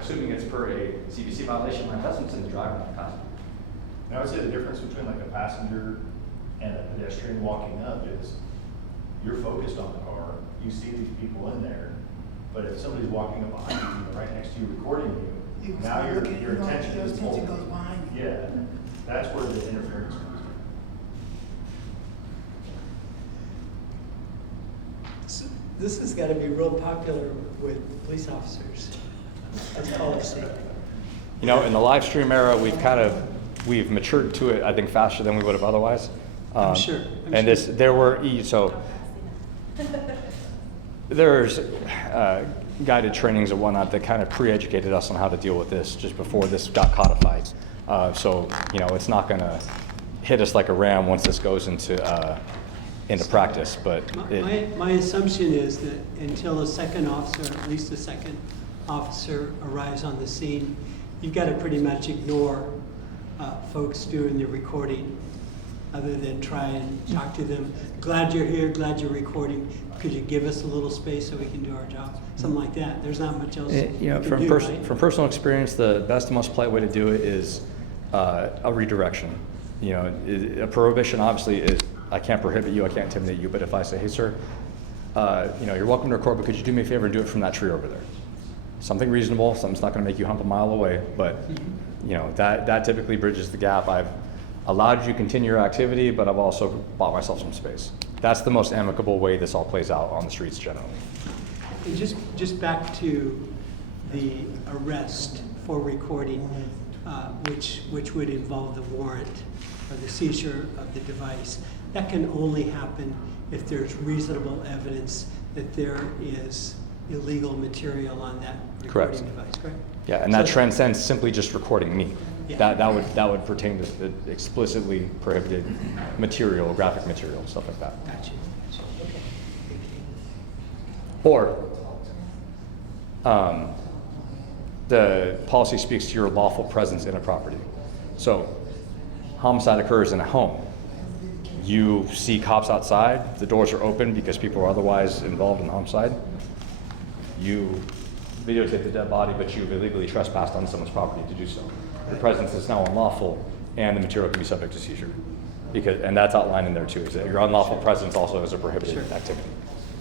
Assuming it's per a CBC violation, my investment's in the driver, not the passenger. And I would say the difference between like a passenger and a pedestrian walking up is you're focused on the car, you see these people in there, but if somebody's walking up behind you, right next to you, recording you, You can now start your looking, your attention your is attention pulled. goes behind you. Yeah, that's where the interference comes from. This has got to be real popular with police officers as policy. You know, in the live stream era, we've matured to it, I think, faster than we would have otherwise. I'm sure. And there's guided trainings and whatnot that kind of pre-educated us on how to deal with this just before this got codified. So, you know, it's not going to hit us like a ram once this goes into practice. But My assumption is that until a second officer, at least a second officer arrives on the scene, you've got to pretty much ignore folks doing the recording, other than try and talk to them. Glad you're here, glad you're recording. Could you give us a little space so we can do our job? Something like that. There's not much else You know, you can do, right? from personal experience, the best and most polite way to do it is a redirection. You know, a prohibition obviously is, I can't prohibit you, I can't intimidate you, but if I say, hey sir, you know, you're welcome to record, but could you do me a favor and do it from that tree over there? Something reasonable, something's not gonna make you hump a mile away, but you know, that typically bridges the gap. I've allowed you to continue your activity, but I've also bought myself some space. That's the most amicable way this all plays out on the streets generally. And just back to the arrest for recording, which would involve the warrant or the seizure of the device. That can only happen if there's reasonable evidence that there is illegal material on that recording Correct. device, correct? Yeah, and that So- transcends simply just recording me. Yeah. That would pertain to the explicitly prohibited material, graphic material, stuff like that. Gotcha. Okay. Or the policy speaks to your lawful presence in a property. So homicide occurs in a home. You see cops outside, the doors are open because people are otherwise involved in the homicide. You videotape the dead body, but you've illegally trespassed on someone's property to do so. Your presence is now unlawful, and the material can be subject to seizure. And that's outlined in there too, is that your unlawful presence also is a prohibited Sure. activity.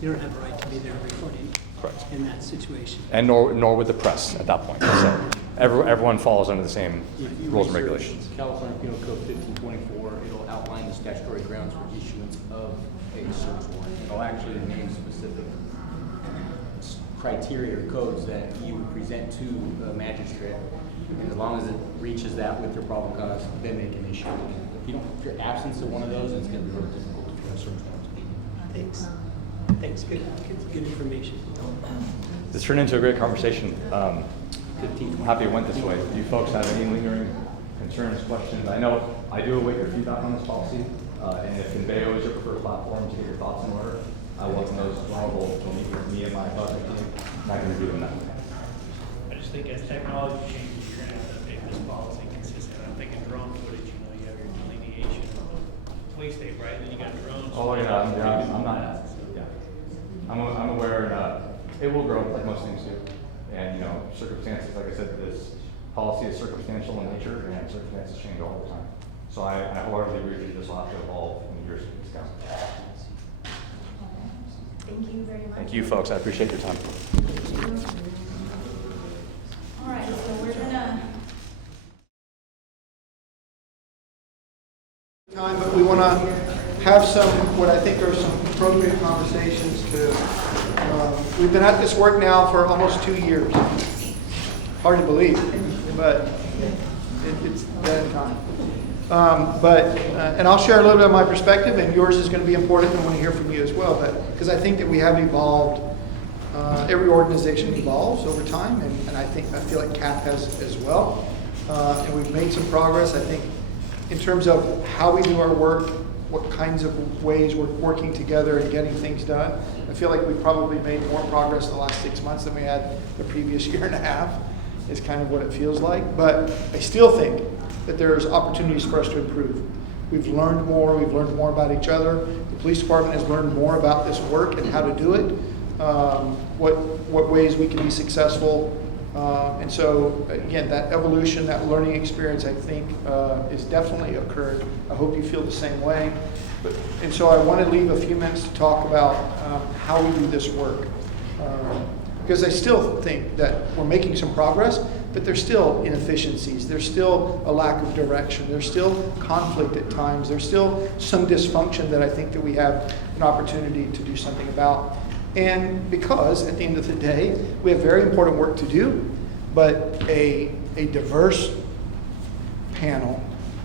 You don't have a right to be there recording Correct. in that situation. And nor would the press at that point. So everyone falls under the same You rules and research regulations. California Penal Code 1524, it'll outline the statutory grounds for issuance of a search warrant. It'll actually name specific criteria or codes that you would present to a magistrate. And as long as it reaches that with your probable cause, then they can issue it. If you're absent of one of those, it's going to be really difficult to do a search warrant. Thanks, good information. This turned into a great conversation. I'm happy it went this way. Do you folks have any lingering concerns, questions? I know I do await your feedback on this policy, and if Conveo is your preferred platform to get your thoughts in order, I welcome those vulnerable to meet with me and my project team. I'm not going to do them that way. I just think as technology changes, you're gonna have to make this policy consistent. I'm thinking drone footage, you know, you have your delineation of the police state, right? Then you got drones. Oh, yeah, I'm not, yeah. I'm aware, it will grow like most things do. And, you know, circumstances, like I said, this policy is circumstantial in nature and circumstances change all the time. So I wholeheartedly agree with you, this will have to evolve in the years to come. Thank you very much. Thank you, folks. I appreciate your time. All right, so we're gonna, time, but we want to have some, what I think are some appropriate conversations to, we've been at this work now for almost 2 years. Hard to believe, but it's that time. And I'll share a little bit of my perspective, and yours is going to be important. I want to hear from you as well, but because I think that we have evolved. Every organization evolves over time, and I feel like CAP has as well. And we've made some progress. I think in terms of how we do our work, what kinds of ways we're working together and getting things done. I feel like we've probably made more progress in the last 6 months than we had the previous year and a half, is kind of what it feels like. But I still think that there's opportunities for us to improve. We've learned more about each other. The police department has learned more about this work and how to do it, what ways we can be successful. And so, again, that evolution, that learning experience, I think, is definitely occurred. I hope you feel the same way. And so I want to leave a few minutes to talk about how we do this work. Because I still think that we're making some progress, but there's still inefficiencies. There's still a lack of direction. There's still conflict at times. There's still some dysfunction that I think that we have an opportunity to do something about. And because at the end of the day, we have very important work to do, but a diverse panel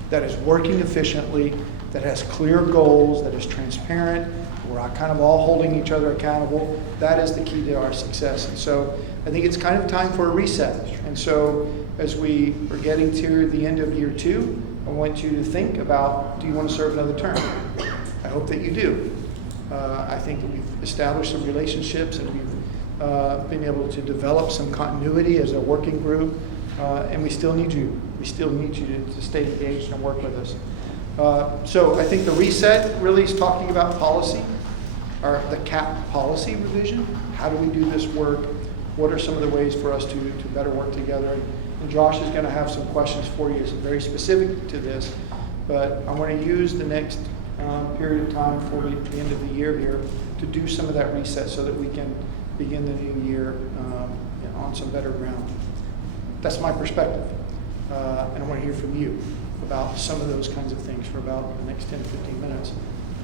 that is working efficiently, that has clear goals, that is transparent, we're kind of all holding each other accountable, that is the key to our success. And so I think it's kind of time for a reset. And so as we are getting to the end of year 2, I want you to think about, do you want to serve another term? I hope that you do. I think that we've established some relationships and we've been able to develop some continuity as a working group, and we still need you. We still need you to stay engaged and work with us. So I think the reset really is talking about policy, or the CAP policy revision. How do we do this work? What are some of the ways for us to better work together? And Josh is going to have some questions for you, very specific to this, but I want to use the next period of time before the end of the year here to do some of that reset so that we can begin the new year on some better ground. That's my perspective. And I want to hear from you about some of those kinds of things for about the next 10 to 15 minutes.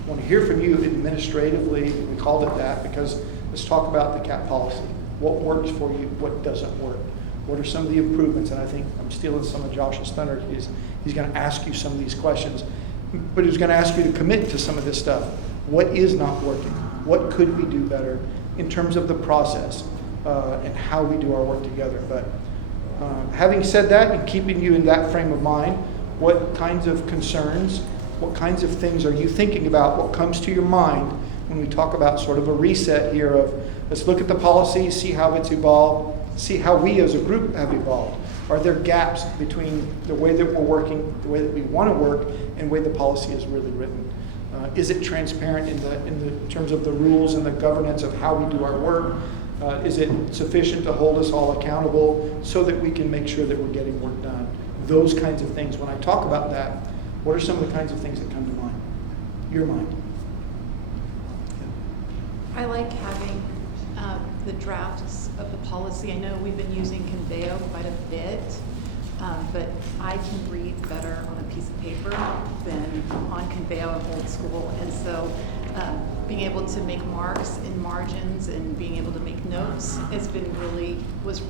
I want to hear from you administratively. We called it that because let's talk about the CAP policy. What works for you? What doesn't work? What are some of the improvements? And I think I'm stealing some of Josh's thunder. He's going to ask you some of these questions. But he's going to ask you to commit to some of this stuff. What is not working? What could we do better in terms of the process and how we do our work together? But having said that and keeping you in that frame of mind, what kinds of concerns, what kinds of things are you thinking about? What comes to your mind when we talk about sort of a reset here of let's look at the policy, see how it's evolved, see how we as a group have evolved. Are there gaps between the way that we're working, the way that we want to work, and the way the policy is really written? Is it transparent in terms of the rules and the governance of how we do our work? Is it sufficient to hold us all accountable so that we can make sure that we're getting work done? Those kinds of things. When I talk about that, what are some of the kinds of things that come to mind? Your mind. I like having the drafts of the policy. I know we've been using Conveo quite a bit, but I can read better on a piece of paper than on Conveo and old school. And so being able to make marks in margins and being able to make notes has been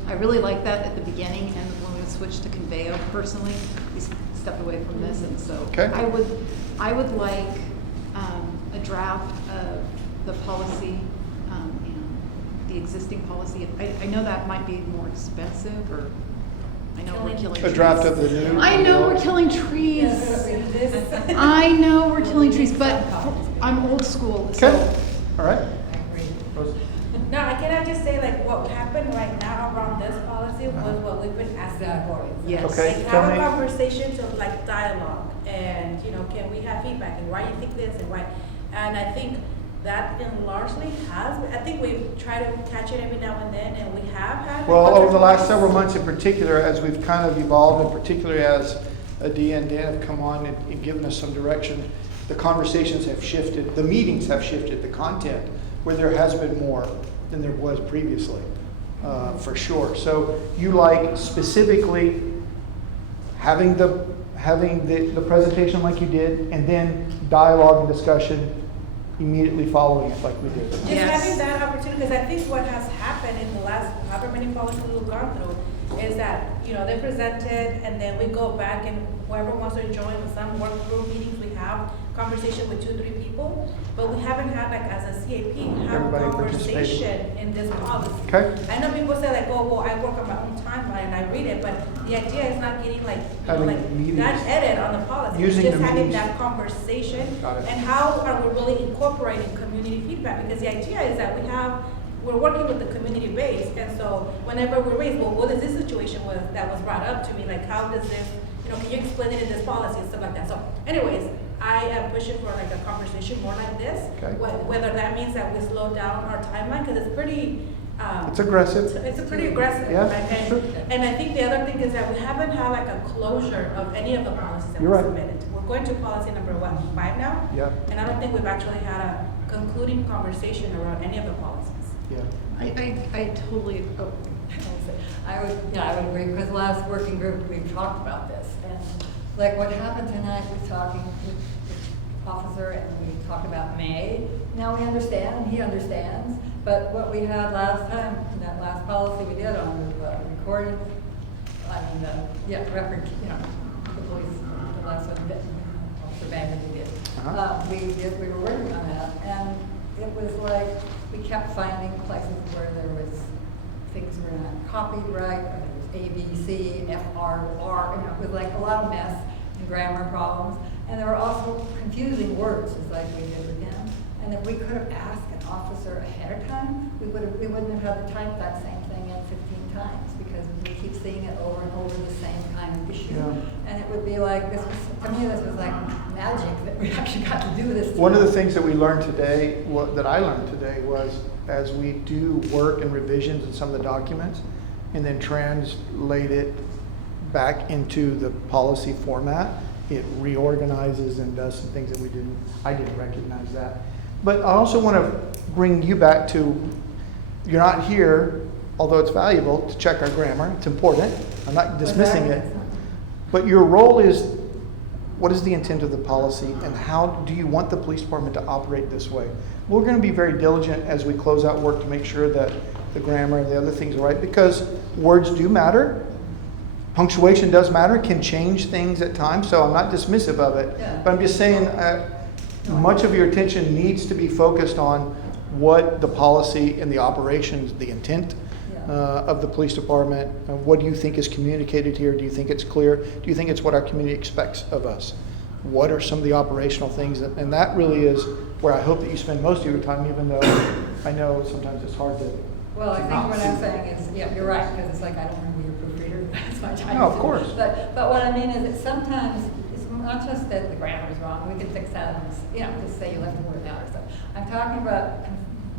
I really like that at the beginning, and when we switched to Conveo personally, we stepped away from this, and so Okay. I would like a draft of the policy and the existing policy. I know that might be more expensive, or I know we're killing trees. A draft of the new. I know we're killing trees. I know we're killing trees, but I'm old school, Okay. so. All right. No, I cannot just say like what happened right now around this policy was what we've been asking for. Yes. Okay. Like Tell have a me. conversation to like dialogue and, can we have feedback and why you think this and why? And I think that largely I think we've tried to catch it every now and then, and we have had. Well, over the last several months in particular, as we've kind of evolved, and particularly as Adia and Dan have come on and given us some direction, the conversations have shifted, the meetings have shifted, the content, where there has been more than there was previously, for sure. So you like specifically having the presentation like you did, and then dialogue and discussion immediately following it like we did. Just Yes. having that opportunity, because I think what has happened in the last however many policies we've gone through is that, they presented and then we go back and whoever wants to join some work group meetings, we have conversation with 2-3 people, but we haven't had like as a CAP, have Everybody a participating. conversation in this policy. Okay. I know people say like, oh, well, I work on my own timeline and I read it, but the idea is not getting like, Having like meetings. not edit on the policy. Using It's just the having meetings. that conversation. Got it. And how are we really incorporating community feedback? Because the idea is that we're working with the community base, and so whenever we raise, well, what is this situation that was brought up to me? Like, how does this, can you explain it in this policy and stuff like that? So anyways, I am pushing for like a conversation more like this. Okay. Whether that means that we slow down our timeline, because it's pretty, It's aggressive. it's a pretty aggressive. Yeah, right? sure. And I think the other thing is that we haven't had like a closure of any of the policies that we You're right. submitted. We're going to policy number 5 now? Yeah. And I don't think we've actually had a concluding conversation around any of the policies. Yeah. I totally, oh, I would agree, because last working group, we talked about this, and like what happened tonight, we're talking with the officer, and we talked about May. Now we understand, he understands, but what we had last time, that last policy we did on the recording, record, the police, the last one, Officer Banger did. We were working on that, and it was like, we kept finding places where there was, things were not copied right, or there was A, B, C, F, R, R, it was like a lot of mess and grammar problems. And there were also confusing words, just like we did with him. And if we could have asked an officer ahead of time, we wouldn't have had to type that same thing in 15 times, because we keep seeing it over and over, the same kind of issue. Yeah. And it would be like, to me, this was like magic that we actually got to do this. One of the things that we learned today, that I learned today, was as we do work and revisions in some of the documents and then translate it back into the policy format, it reorganizes and does some things that I didn't recognize that. But I also want to bring you back to, you're not here, although it's valuable to check our grammar, it's important, I'm not dismissing it. But your role is, what is the intent of the policy, and how do you want the police department to operate this way? We're going to be very diligent as we close out work to make sure that the grammar and the other things are right, because words do matter. Punctuation does matter, can change things at times, so I'm not dismissive of it. Yeah. But I'm just saying, much of your attention needs to be focused on what the policy and the operations, the intent of the police department. What do you think is communicated here? Do you think it's clear? Do you think it's what our community expects of us? What are some of the operational things? And that really is where I hope that you spend most of your time, even though I know sometimes it's hard to. Well, I think what I'm saying is, yeah, you're right, because it's like, I don't remember your proofreader, that's my time. No, of course. But what I mean is that sometimes, it's not just that the grammar is wrong, we can fix that, and, just say you left a word out or stuff. I'm talking about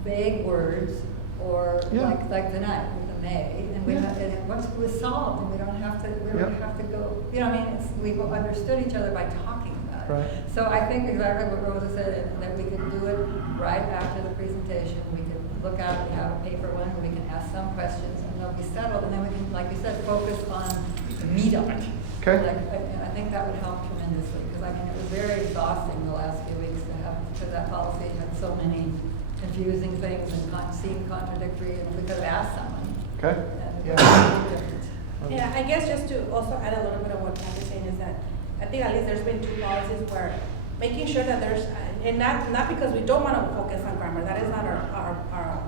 vague words, or like tonight, with the May, and once it was solved, and we don't have to go, we understood each other by talking about it. Right. So I think exactly what Rosa said, that we can do it right after the presentation, we can look out, we have a paper one, where we can ask some questions, and they'll be settled, and then we can, like you said, focus on the meat of it. Okay. I think that would help tremendously, because it was very exhausting the last few weeks to have, because that policy had so many confusing things and seemed contradictory, and we could have asked someone. Okay. And it Yeah. would be different. Yeah, I guess just to also add a little bit of what Pat is saying is that I think at least there's been 2 policies where making sure that there's, and not because we don't want to focus on grammar, that is not our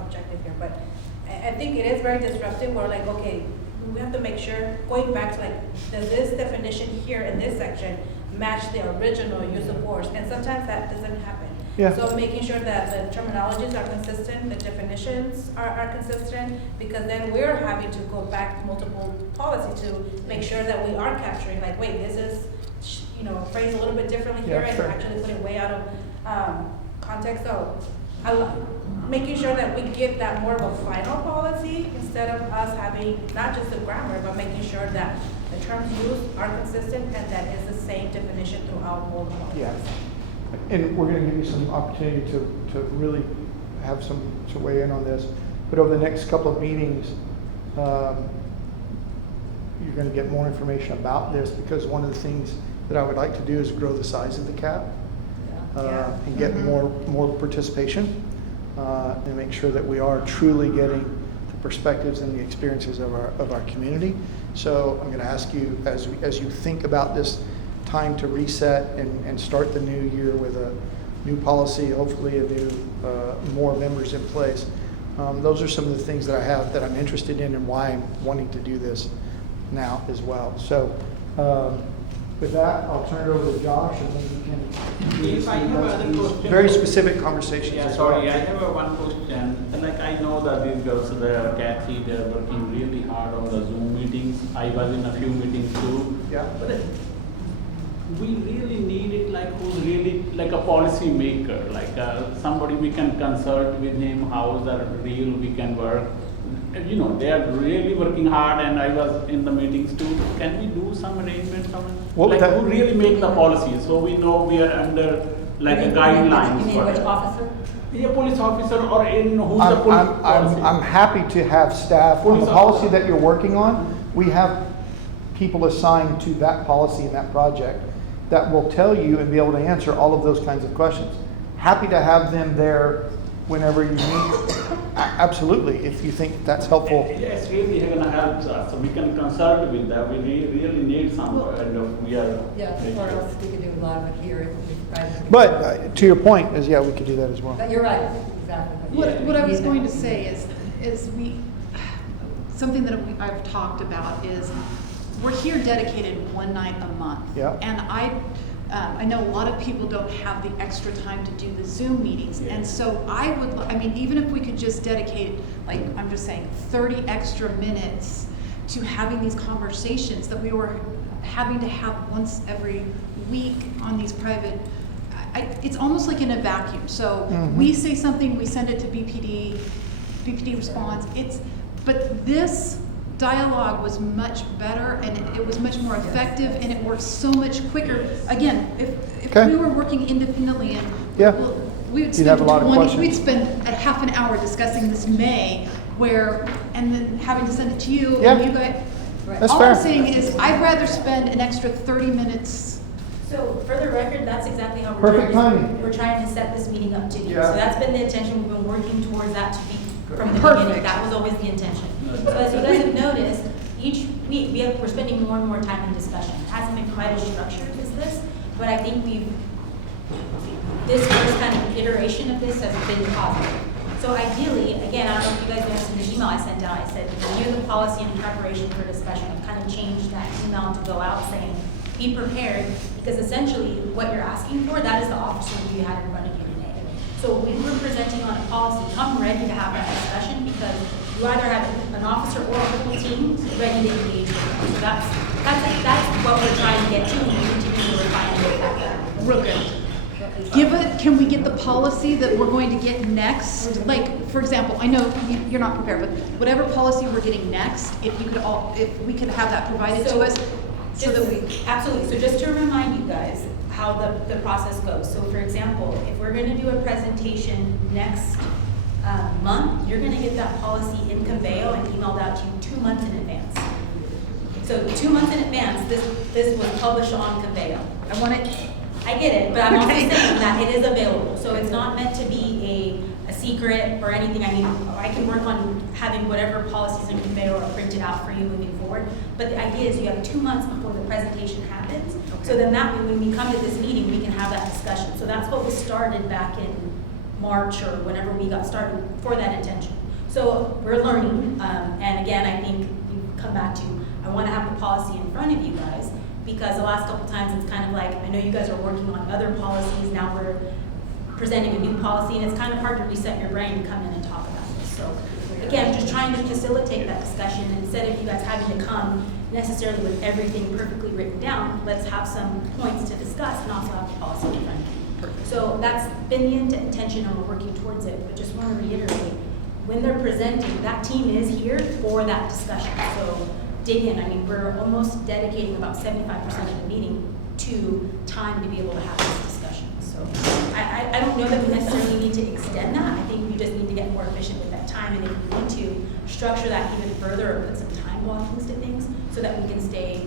objective here, but I think it is very disruptive. We're like, okay, we have to make sure, going back to like, does this definition here in this section match the original use of force? And sometimes that doesn't happen. Yeah. So making sure that the terminologies are consistent, the definitions are consistent, because then we're having to go back to multiple policies to make sure that we are capturing, like, wait, this is, phrased a little bit differently here, Yeah, sure. and actually put it way out of context. So making sure that we give that more of a final policy instead of us having not just the grammar, but making sure that the terms used are consistent and that it's the same definition throughout all the policies. Yeah. And we're going to give you some opportunity to really have to weigh in on this. But over the next couple of meetings, you're going to get more information about this, because one of the things that I would like to do is grow the size of the CAP and get more participation and make sure that we are truly getting the perspectives and the experiences of our community. So I'm going to ask you, as you think about this time to reset and start the new year with a new policy, hopefully more members in place. Those are some of the things that I have that I'm interested in and why I'm wanting to do this now as well. So with that, I'll turn it over to Josh, and then we can If I have another question. very specific conversations. Yeah, as sorry, well. I have one question. Like, I know that these girls, Kathy, they're working really hard on the Zoom meetings. I was in a few meetings too. Yeah. But we really need it like who's really like a policy maker, like somebody we can consult with him, how is that real we can work. You know, they are really working hard, and I was in the meetings too. Can we do some arrangement, What would like that- who really make the policy, so we know we are under like a guidelines You mean for which it. officer? Yeah, police officer or in who's the policy. I'm happy to have staff on the Police policy officer. that you're working on. We have people assigned to that policy and that project that will tell you and be able to answer all of those kinds of questions. Happy to have them there whenever you need. Absolutely, if you think that's helpful. Yes, really gonna help us, so we can consult with that, we really need some kind of, we are. Yeah, or else we could do a lot of it here. rather than- But to your point is, yeah, we could do that as well. But you're right, exactly. What I was going to say is something that I've talked about is, we're here dedicated one night a month. Yeah. And I know a lot of people don't have the extra time to do the Zoom meetings. Yeah. And so even if we could just dedicate, like, I'm just saying, 30 extra minutes to having these conversations that we were having to have once every week on these private, it's almost like in a vacuum. So we say something, we send it to BPD responds. But this dialogue was much better, and it was much more effective, and it worked so much quicker. Again, if Okay. we were working independently and Yeah. we would You'd have spend a lot of questions. we'd spend a half an hour discussing this and then having to send it to you Yeah. and you guys. That's All fair. I'm saying is, I'd rather spend an extra 30 minutes. So for the record, that's exactly how Perfect timing. we're trying to set this meeting up to be. Yeah. So that's been the intention, we've been working towards that to be from the Perfect. beginning. That was always the intention. So as you guys have noticed, each week, we're spending more and more time in discussion. It hasn't been quite as structured as this, but I think this first kind of iteration of this has been positive. So ideally, again, I don't know if you guys noticed in the email I sent out, I said, review the policy in preparation for discussion. I kind of changed that email to go out saying, be prepared, because essentially what you're asking for, that is the officer you had in front of you today. So when we're presenting on a policy, come ready to have that discussion, because you either have an officer or a whole team ready to engage with them. So that's what we're trying to get to, and we continue to refine it. Real good. Can we get the policy that we're going to get next? Like, for example, I know you're not prepared, but whatever policy we're getting next, if we could have that provided to us, so that we. Absolutely, so just to remind you guys how the process goes. So for example, if we're gonna do a presentation next month, you're gonna get that policy in Conveo and emailed out to you 2 months in advance. So 2 months in advance, this was published on Conveo. I get it, but I'm also saying that it is available, so it's not meant to be a secret or anything. I mean, I can work on having whatever policies in Conveo are printed out for you moving forward, but the idea is you have 2 months before the presentation happens, so then that way, when we come to this meeting, we can have that discussion. So that's what was started back in March or whenever we got started for that intention. So we're learning, and again, I think you come back to, I want to have the policy in front of you guys, because the last couple times it's kind of like, I know you guys are working on other policies, now we're presenting a new policy, and it's kind of hard to reset your brain to come in and talk about this. So again, just trying to facilitate that discussion, instead of you guys having to come necessarily with everything perfectly written down, let's have some points to discuss and also have the policy in front of you. So that's been the intention, and we're working towards it, but just want to reiterate, when they're presenting, that team is here for that discussion. So dig in. I mean, we're almost dedicating about 75% of the meeting to time to be able to have this discussion. So I don't know that we necessarily need to extend that. I think we just need to get more efficient with that time, and if we need to structure that even further or put some time blockings to things so that we can stay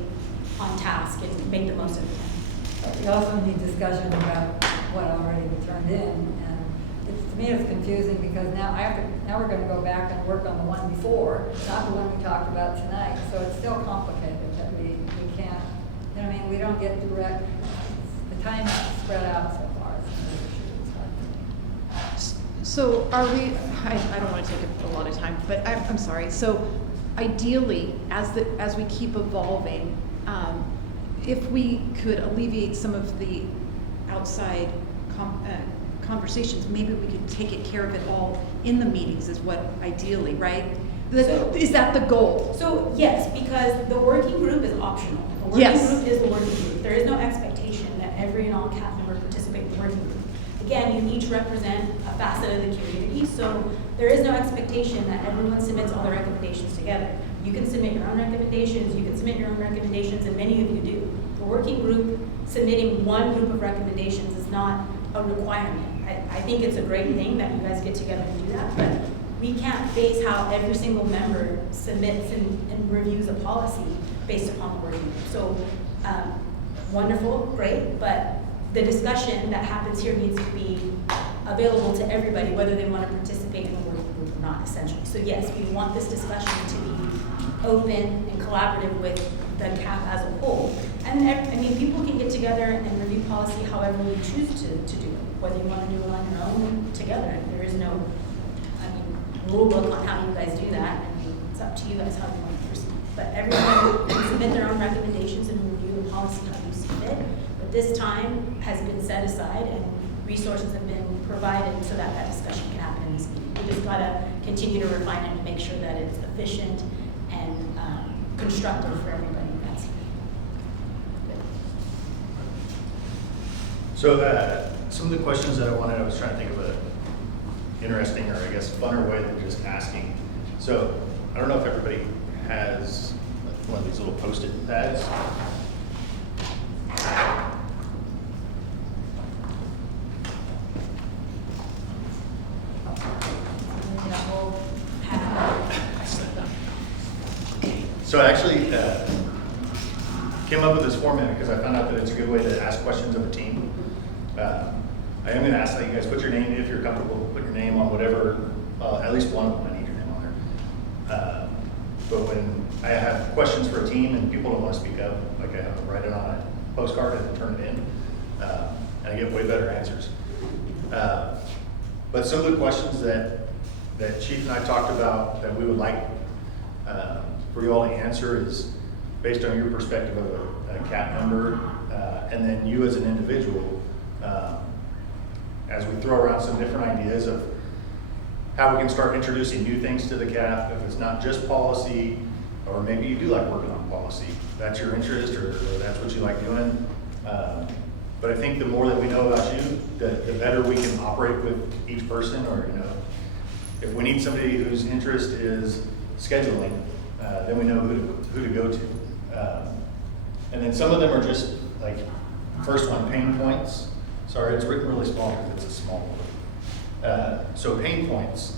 on task and make the most of the time. We also need discussion about what already we turned in, and to me it's confusing because now we're gonna go back and work on the one before, not the one we talked about tonight, so it's still complicated that we can't, you know what I mean, we don't get direct, the time is spread out so far, it's hard for me. So are we, I don't want to take a lot of time, but I'm sorry. So ideally, as we keep evolving, if we could alleviate some of the outside conversations, maybe we could take care of it all in the meetings is what ideally, right? Is that the goal? So yes, because the working group is optional. The working Yes. group is the working group. There is no expectation that every and all CAP member participate in the working group. Again, you each represent a facet of the community, so there is no expectation that everyone submits all their recommendations together. You can submit your own recommendations, you can submit your own recommendations, and many of you do. The working group submitting one group of recommendations is not a requirement. I think it's a great thing that you guys get together and do that, but we can't base how every single member submits and reviews a policy based upon the working group. So, wonderful, great, but the discussion that happens here needs to be available to everybody, whether they want to participate in the working group or not, essentially. So yes, we want this discussion to be open and collaborative with the CAP as a whole. And I mean, people can get together and review policy however you choose to do it, whether you want to do it on your own together. There is no, rule book on how you guys do that. I mean, it's up to you guys how you want to proceed. But everyone can submit their own recommendations and review the policy how you see fit. But this time has been set aside and resources have been provided so that that discussion can happen in this meeting. We just gotta continue to refine it and make sure that it's efficient and constructive for everybody that's here. So some of the questions that I was trying to think of a interesting, or I guess funner way than just asking. So I don't know if everybody has one of these little Post-it pads. So I actually came up with this format because I found out that it's a good way to ask questions of a team. I am going to ask that you guys put your name, if you're comfortable, put your name on whatever, at least one of them, I need your name on there. But when I have questions for a team and people don't want to speak up, like I have to write it on a postcard and then turn it in, and I get way better answers. But some of the questions that Chief and I talked about that we would like for you all to answer is based on your perspective of a CAP member, and then you as an individual, as we throw around some different ideas of how we can start introducing new things to the CAP, if it's not just policy, or maybe you do like working on policy, that's your interest, or that's what you like doing. But I think the more that we know about you, the better we can operate with each person, or if we need somebody whose interest is scheduling, then we know who to go to. And then some of them are just like, first one, pain points. Sorry, it's written really small because it's a small word. So pain points.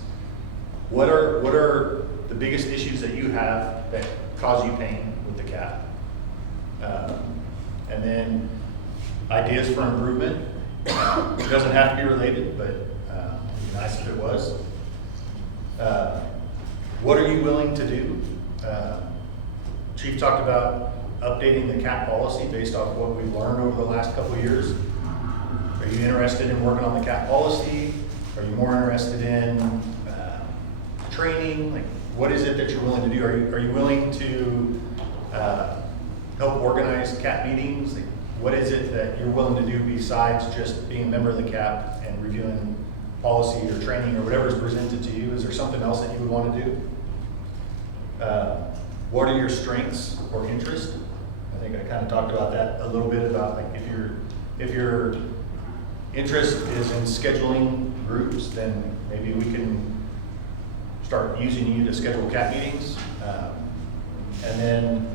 What are the biggest issues that you have that cause you pain with the CAP? And then ideas for improvement. It doesn't have to be related, but it'd be nice if it was. What are you willing to do? Chief talked about updating the CAP policy based off what we've learned over the last couple of years. Are you interested in working on the CAP policy? Are you more interested in training? Like, what is it that you're willing to do? Are you willing to help organize CAP meetings? Like, what is it that you're willing to do besides just being a member of the CAP and reviewing policy or training or whatever is presented to you? Is there something else that you would want to do? What are your strengths or interests? I think I kind of talked about that a little bit, about like if your interest is in scheduling groups, then maybe we can start using you to schedule CAP meetings. And then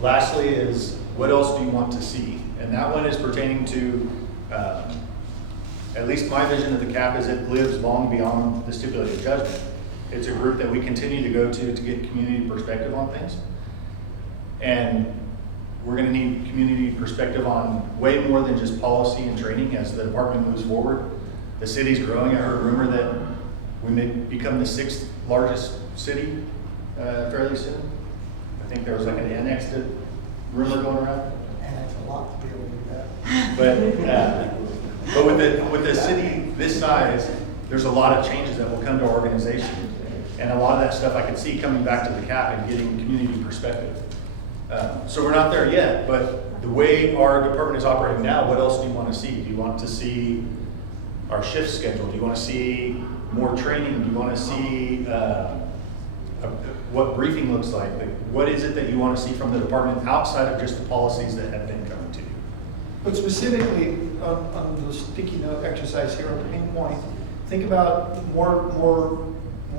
lastly is, what else do you want to see? And that one is pertaining to, at least my vision of the CAP is it lives long beyond the stipulated judgment. It's a group that we continue to go to get community perspective on things. And we're going to need community perspective on way more than just policy and training as the department moves forward. The city's growing. I heard a rumor that we may become the 6th largest city fairly soon. I think there was like an annexed rumor going around. Annex a lot to be able to do that. But with the city this size, there's a lot of changes that will come to our organization. And a lot of that stuff I could see coming back to the CAP and getting community perspective. So we're not there yet, but the way our department is operating now, what else do you want to see? Do you want to see our shift schedule? Do you want to see more training? Do you want to see what briefing looks like what is it that you want to see from the department outside of just the policies that have been coming to you? But specifically, on the sticky note exercise here on the pain point, think about more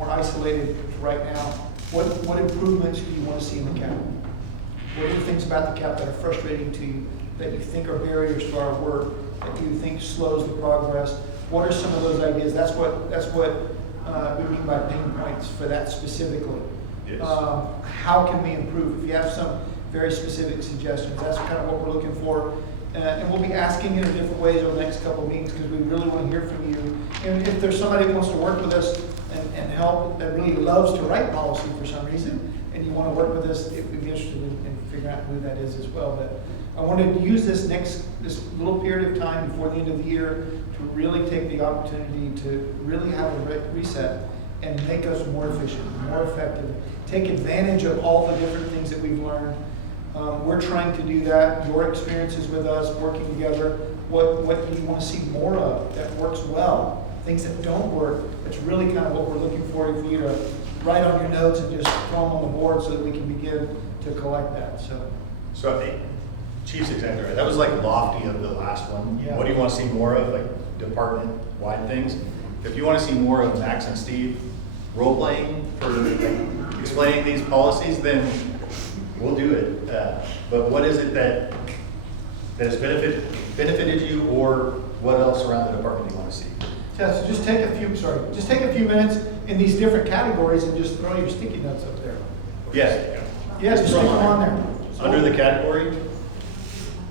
isolated right now. What improvements do you want to see in the CAP? What are the things about the CAP that are frustrating to you, that you think are barriers to our work, that you think slows the progress? What are some of those ideas? That's what we mean by pain points for that specifically. Yes. How can we improve? If you have some very specific suggestions, that's kind of what we're looking for. And we'll be asking you in different ways over the next couple of meetings because we really want to hear from you. And if there's somebody who wants to work with us and help, that really loves to write policy for some reason, and you want to work with us, we'd be interested in figuring out who that is as well. But I wanted to use this little period of time before the end of the year to really take the opportunity to really have a reset and make us more efficient, more effective, take advantage of all the different things that we've learned. We're trying to do that. Your experiences with us, working together, what do you want to see more of that works well? Things that don't work, that's really kind of what we're looking for you to write on your notes and just throw them on the board so that we can begin to collect that. So I think Chief's exactly right. That was like lofty of the last one. Yeah. What do you want to see more of, like department-wide things? If you want to see more of Max and Steve role-playing for like, explaining these policies, then we'll do it. But what is it that has benefited you, or what else around the department you want to see? Yeah, so just take a few minutes in these different categories and just throw your sticky notes up there. Yes. Yeah, just stick them on there. Under the category,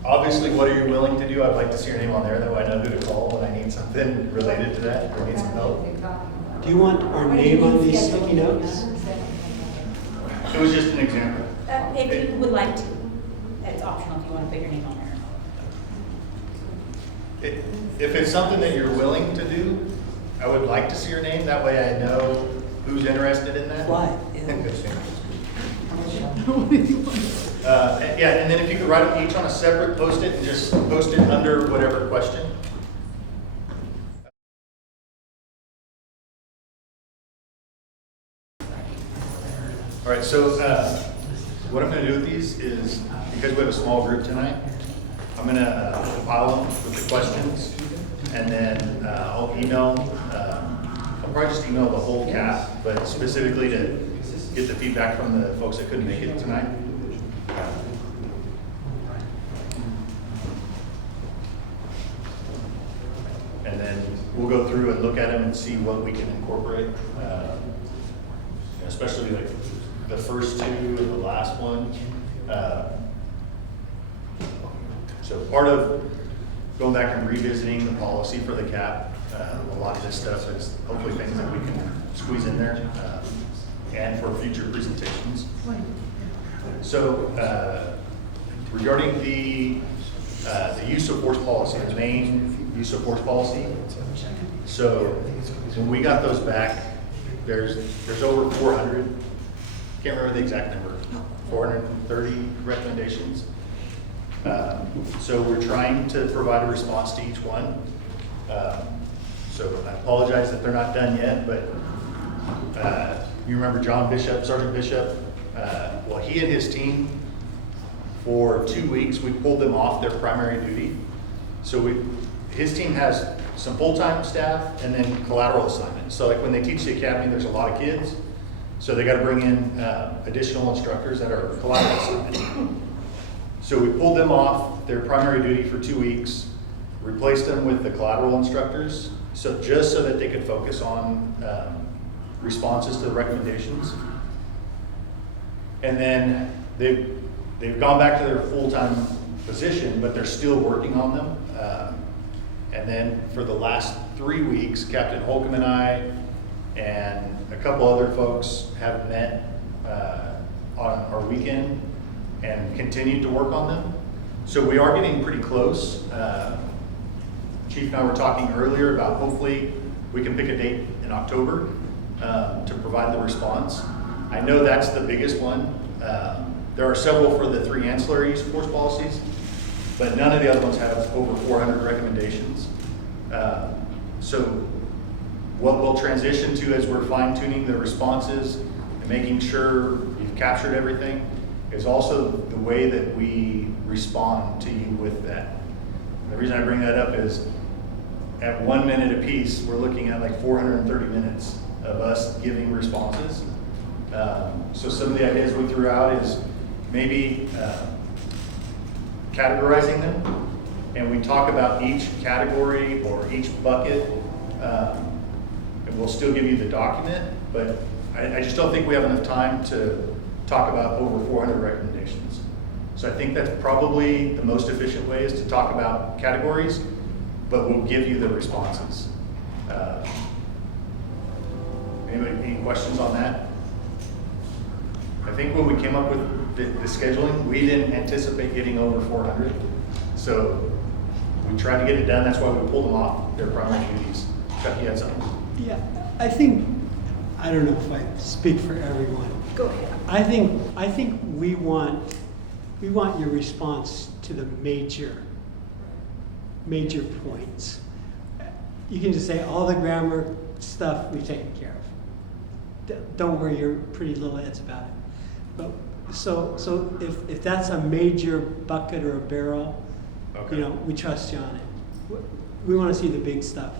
obviously, what are you willing to do? I'd like to see your name on there, that way I know who to call when I need something related to that, or need some help. Do you want our name on these sticky notes? It was just an example. If you would like to, it's optional if you want to put your name on there. If it's something that you're willing to do, I would like to see your name, that way I know who's interested in that. Why? Yeah, and then if you could write it each on a separate post-it and just post it under whatever question. All right, so what I'm going to do with these is, because we have a small group tonight, I'm going to compile them with the questions, and then I'll email, I'll probably just email the whole CAP, but specifically to get the feedback from the folks that couldn't make it tonight. And then we'll go through and look at them and see what we can incorporate, especially like the first two and the last one. So part of going back and revisiting the policy for the CAP, a lot of this stuff is hopefully things that we can squeeze in there and for future presentations. So regarding the use of force policy, the main use of force policy. So when we got those back, there's over 400, can't remember the exact number, 430 recommendations. So we're trying to provide a response to each one. So I apologize that they're not done yet, but you remember John Bishop, Sergeant Bishop? Well, he and his team, for 2 weeks, we pulled them off their primary duty. So his team has some full-time staff and then collateral assignments. So like when they teach the academy, there's a lot of kids. So they got to bring in additional instructors that are collateral assignment. So we pulled them off their primary duty for 2 weeks, replaced them with the collateral instructors, so just so that they could focus on responses to the recommendations. And then they've gone back to their full-time position, but they're still working on them. And then for the last 3 weeks, Captain Holcomb and I and a couple other folks have met on our weekend and continued to work on them. So we are getting pretty close. Chief and I were talking earlier about hopefully we can pick a date in October to provide the response. I know that's the biggest one. There are several for the 3 ancillary use of force policies, but none of the other ones have over 400 recommendations. So what we'll transition to as we're fine-tuning the responses and making sure you've captured everything is also the way that we respond to you with that. And the reason I bring that up is at 1 minute apiece, we're looking at like 430 minutes of us giving responses. So some of the ideas we threw out is maybe categorizing them, and we talk about each category or each bucket, and we'll still give you the document, but I just don't think we have enough time to talk about over 400 recommendations. So I think that's probably the most efficient way is to talk about categories, but we'll give you the responses. Anybody, any questions on that? I think when we came up with the scheduling, we didn't anticipate getting over 400. So we tried to get it done. That's why we pulled them off their primary duties. Chuck, you had something? Yeah, I think, I don't know if I speak for everyone. Go ahead. I think we want your response to the major points. You can just say all the grammar stuff we've taken care of. Don't worry your pretty little heads about it. But so if that's a major bucket or a barrel, Okay. you know, we trust you on it. We want to see the big stuff,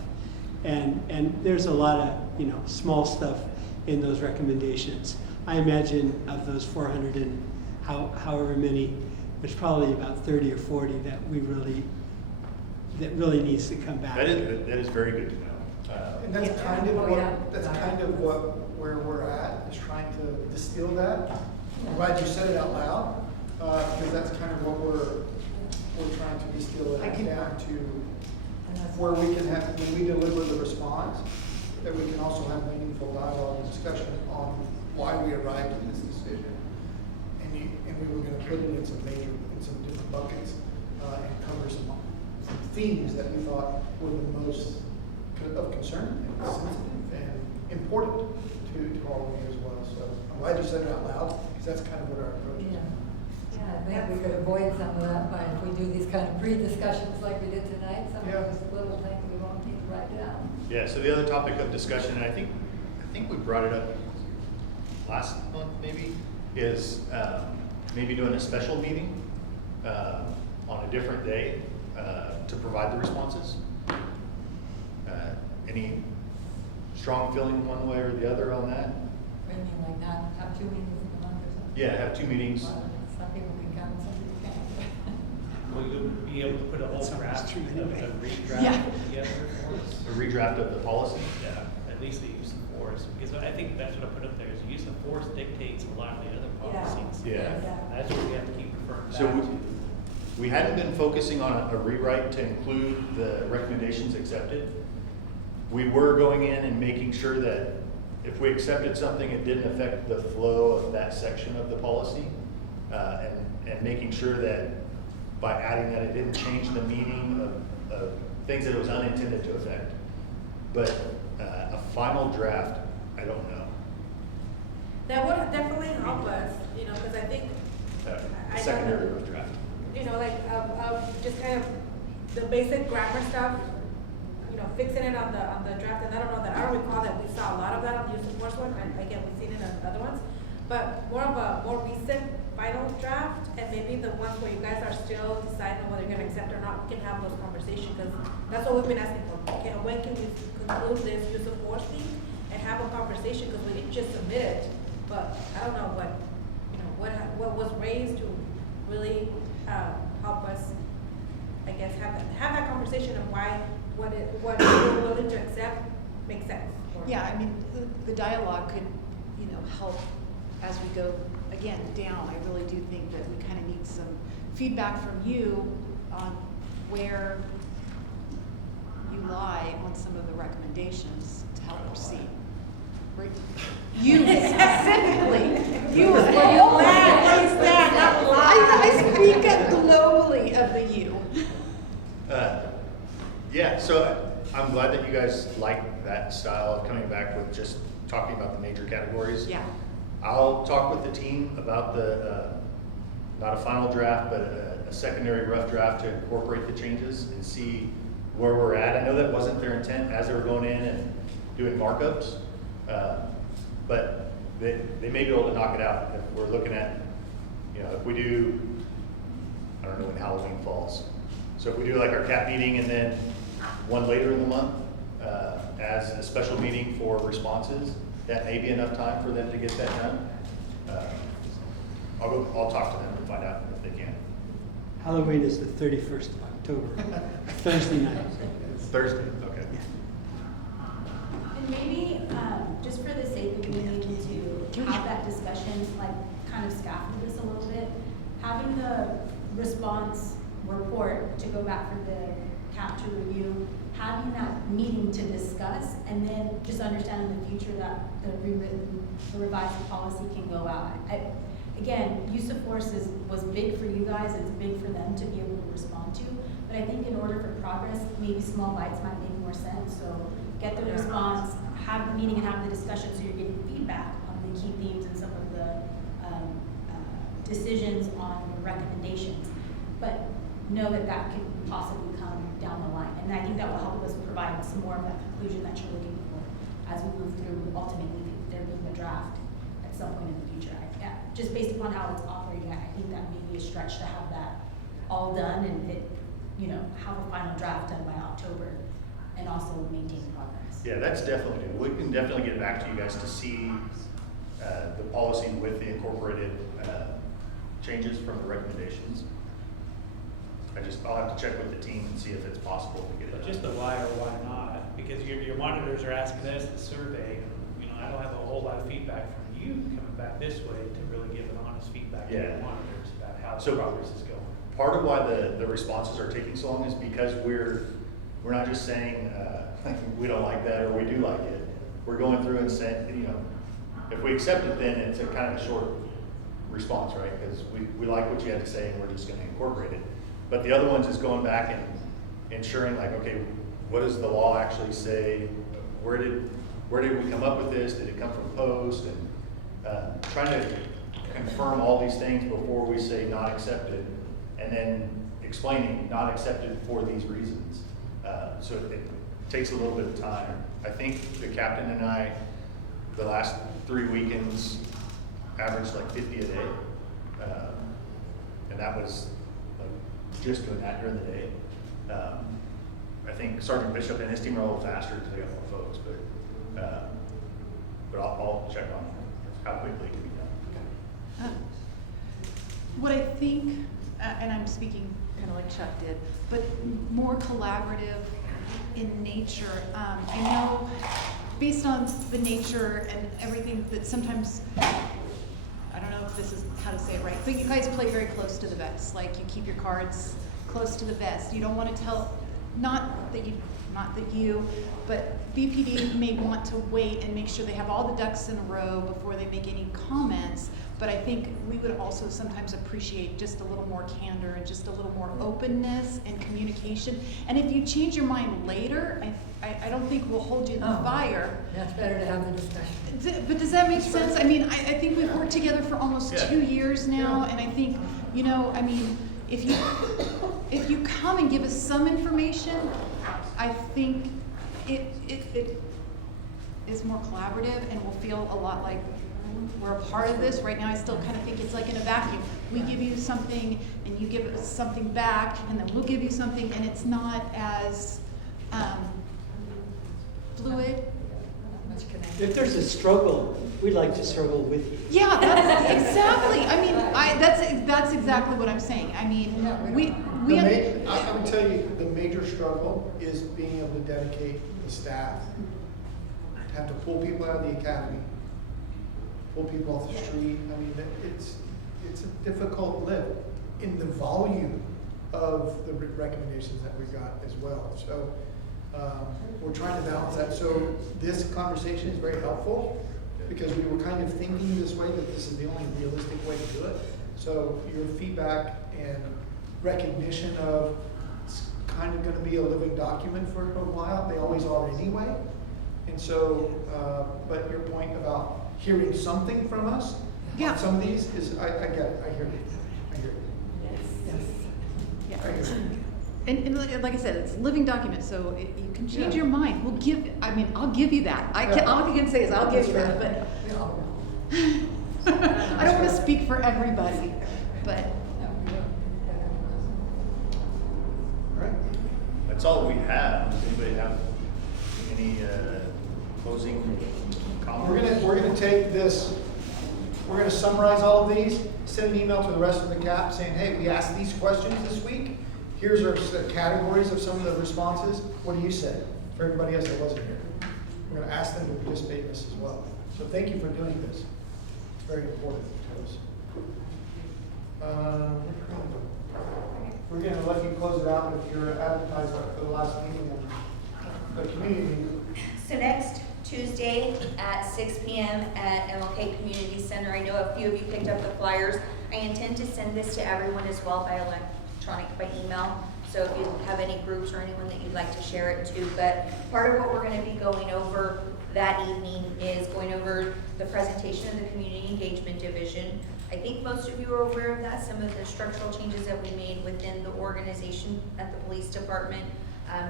and there's a lot of, you know, small stuff in those recommendations. I imagine of those 400 and however many, there's probably about 30 or 40 that really needs to come back. That is very good to know. And that's Yeah. kind of Oh, what, yeah. that's kind of where we're at, is trying to distill that. I'm glad you said it out loud, because that's kind of what we're trying to distill I it can- down to, And that's- where we can have, when we deliver the response, that we can also have meaningful dialogue and discussion on why we arrived at this decision. And we were gonna put it in some different buckets, and cover some themes that we thought were the most of concern and sensitive and important to all of you as well. So I'm glad you said it out loud, because that's kind of what our approach is. Yeah, I think we could avoid some of that by if we do these kind of pre-discussions like we did tonight, some of Yeah. those little things we won't need to write down. Yeah, so the other topic of discussion, and I think we brought it up last month maybe, is maybe doing a special meeting on a different day to provide the responses. Any strong feeling one way or the other on that? I mean, like not have 2 meetings in a month or something. Yeah, have 2 meetings. Well, some people can come, some people can't. Will you be able to put a whole That's almost draft, true a anyway. redraft Yeah. together for us? A redraft of the policy? Yeah, at least the use of force, because I think that's what I put up there, is the use of force dictates a lot of the other policies. Yeah. That's what we have to keep referring So back to. we hadn't been focusing on a rewrite to include the recommendations accepted. We were going in and making sure that if we accepted something, it didn't affect the flow of that section of the policy. And making sure that by adding that, it didn't change the meaning of things that it was unintended to affect. But a final draft, I don't know. That would definitely help us, you know, because I think, I know- Secondary rough draft. you know, like, just kind of the basic grammar stuff, you know, fixing it on the draft, and I don't know that, I don't recall that we saw a lot of that on the use of force one, and again, we've seen it on other ones, but more of a more recent final draft, and maybe the ones where you guys are still deciding whether you're gonna accept or not, we can have those conversations, because that's what we've been asking for. When can we conclude this use of force thing, and have a conversation, because we didn't just submit it, but I don't know what, you know, what was raised to really, help us, I guess, have that conversation of why, what we're willing to accept makes sense. or- Yeah, I mean, the dialogue could, you know, help as we go, again, down. I really do think that we kind of need some feedback from you on where you lie on some of the recommendations to help proceed. Right? You specifically, you, I speak globally of the you. Yeah, so I'm glad that you guys like that style of coming back with just talking about the major categories. Yeah. I'll talk with the team about the, not a final draft, but a secondary rough draft to incorporate the changes and see where we're at. I know that wasn't their intent as they were going in and doing markups. But they may be able to knock it out. If we're looking at, you know, if we do, I don't know when Halloween falls. So if we do like our CAP meeting and then one later in the month, as a special meeting for responses, that may be enough time for them to get that done. I'll talk to them and find out if they can. Halloween is the 31st of October, Thursday night. Thursday, okay. And maybe, just for the sake of being able to have that discussion, like kind of scaffold this a little bit, having the response report to go back for the CAP to review, having that meeting to discuss, and then just understand in the future that the revised policy can go out. Again, use of force was big for you guys, it's big for them to be able to respond to, but I think in order for progress, maybe small bites might make more sense. So get the response, have the meeting and have the discussion so you're getting feedback on the key themes and some of the decisions on recommendations. But know that that could possibly come down the line. And I think that will help us provide some more of that conclusion that you're looking for as we move through ultimately there being a draft at some point in the future. Just based upon how it's operating, I think that may be a stretch to have that all done and it, you know, have a final draft done by October and also maintain progress. Yeah, that's definitely good. We can definitely get back to you guys to see the policy with the incorporated changes from the recommendations. I'll have to check with the team and see if it's possible to get it But done. just a why or why not, because your monitors are asking us to survey, you know, I don't have a whole lot of feedback from you coming back this way to really give an honest feedback to the Yeah. monitors about how So- the progress is going. Part of why the responses are taking so long is because we're not just saying we don't like that or we do like it. We're going through and saying, you know, if we accept it, then it's a kind of a short response, right? Because we like what you had to say and we're just going to incorporate it. But the other ones is going back and ensuring, like, okay, what does the law actually say? Where did we come up with this? Did it come from post? And trying to confirm all these things before we say not accepted, and then explaining not accepted for these reasons. So it takes a little bit of time. I think the captain and I, the last 3 weekends, averaged like 50 a day. And that was like just doing that during the day. I think Sergeant Bishop and his team are a little faster because they got more folks, but I'll check on how quickly it can be done. What I think, and I'm speaking kind of like Chuck did, but more collaborative in nature. I know based on the nature and everything that sometimes, I don't know if this is how to say it right, but you guys play very close to the vest. Like you keep your cards close to the vest. You don't want to tell, not that you, but BPD may want to wait and make sure they have all the ducks in a row before they make any comments. But I think we would also sometimes appreciate just a little more candor and just a little more openness and communication. And if you change your mind later, I don't think we'll hold you in the fire. That's better to have the discussion. But does that make sense? I mean, I think we've worked together for almost 2 years now, and I think, you know, I mean, if you come and give us some information, I think it is more collaborative and will feel a lot like we're a part of this. Right now, I still kind of think it's like in a vacuum. We give you something and you give us something back, and then we'll give you something, and it's not as fluid. If there's a struggle, we like to struggle with you. Yeah, that's exactly. I mean, that's exactly what I'm saying. I mean, I would tell you, the major struggle is being able to dedicate the staff, to have to pull people out of the academy, pull people off the street. I mean, it's a difficult lift in the volume of the recommendations that we got as well. So we're trying to balance that. So this conversation is very helpful because we were kind of thinking this way, that this is the only realistic way to do it. So your feedback and recognition of it's kind of going to be a living document for a while. They always are anyway. And so, but your point about hearing something from us on some of these is, I get it. I hear you. Yeah. I hear you. And like I said, it's a living document, so you can change your mind. I'll give you that. All I can say is I'll give you that, but I don't want to speak for everybody, but All right. That's all we have. Does anybody have any closing comments? We're gonna take this, we're gonna summarize all of these, send an email to the rest of the CAP saying, hey, we asked these questions this week. Here's our categories of some of the responses. What do you say? For everybody else that wasn't here. We're gonna ask them to participate in this as well. So thank you for doing this. It's very important to us. We're gonna let you close it out with your advertisement for the last meeting of the community meeting. So next Tuesday at 6 p.m. at MLK Community Center, I know a few of you picked up the flyers. I intend to send this to everyone as well by by email. So if you have any groups or anyone that you'd like to share it to. But part of what we're going to be going over that evening is going over the presentation of the Community Engagement Division. I think most of you are aware of that, some of the structural changes that we made within the organization at the police department.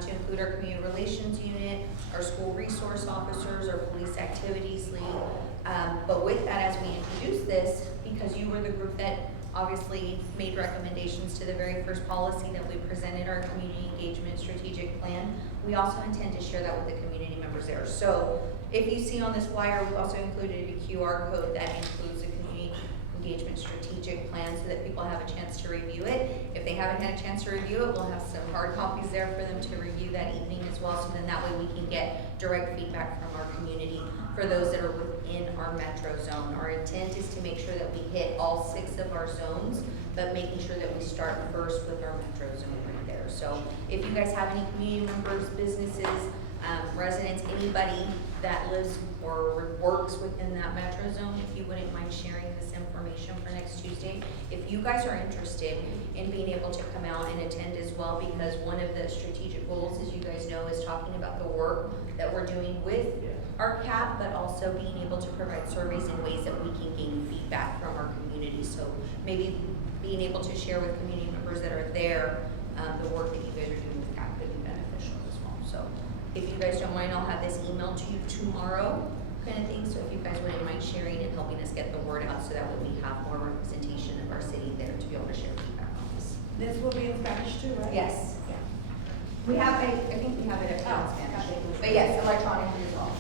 To include our community relations unit, our school resource officers, our police activities lead. But with that, as we introduce this, because you were the group that obviously made recommendations to the very first policy that we presented, our community engagement strategic plan, we also intend to share that with the community members there. So if you see on this flyer, we also included a QR code that includes the community engagement strategic plan so that people have a chance to review it. If they haven't had a chance to review it, we'll have some hard copies there for them to review that evening as well, so then that way we can get direct feedback from our community for those that are within our metro zone. Our intent is to make sure that we hit all 6 of our zones, but making sure that we start first with our metro zone right there. So if you guys have any community members, businesses, residents, anybody that lives or works within that metro zone, if you wouldn't mind sharing this information for next Tuesday. If you guys are interested in being able to come out and attend as well, because one of the strategic goals, as you guys know, is talking about the work that we're doing with our CAP, but also being able to provide surveys in ways that we can gain feedback from our community. So maybe being able to share with community members that are there the work that you guys are doing with CAP could be beneficial as well. So if you guys don't mind, I'll have this emailed to you tomorrow, kind of thing. So if you guys wouldn't mind sharing and helping us get the word out, so that way we have more representation of our city there to be able to share feedback on this. This will be in Spanish too, right? Yes. Yeah. We have I think we have it in Spanish, but yes, electronically as well.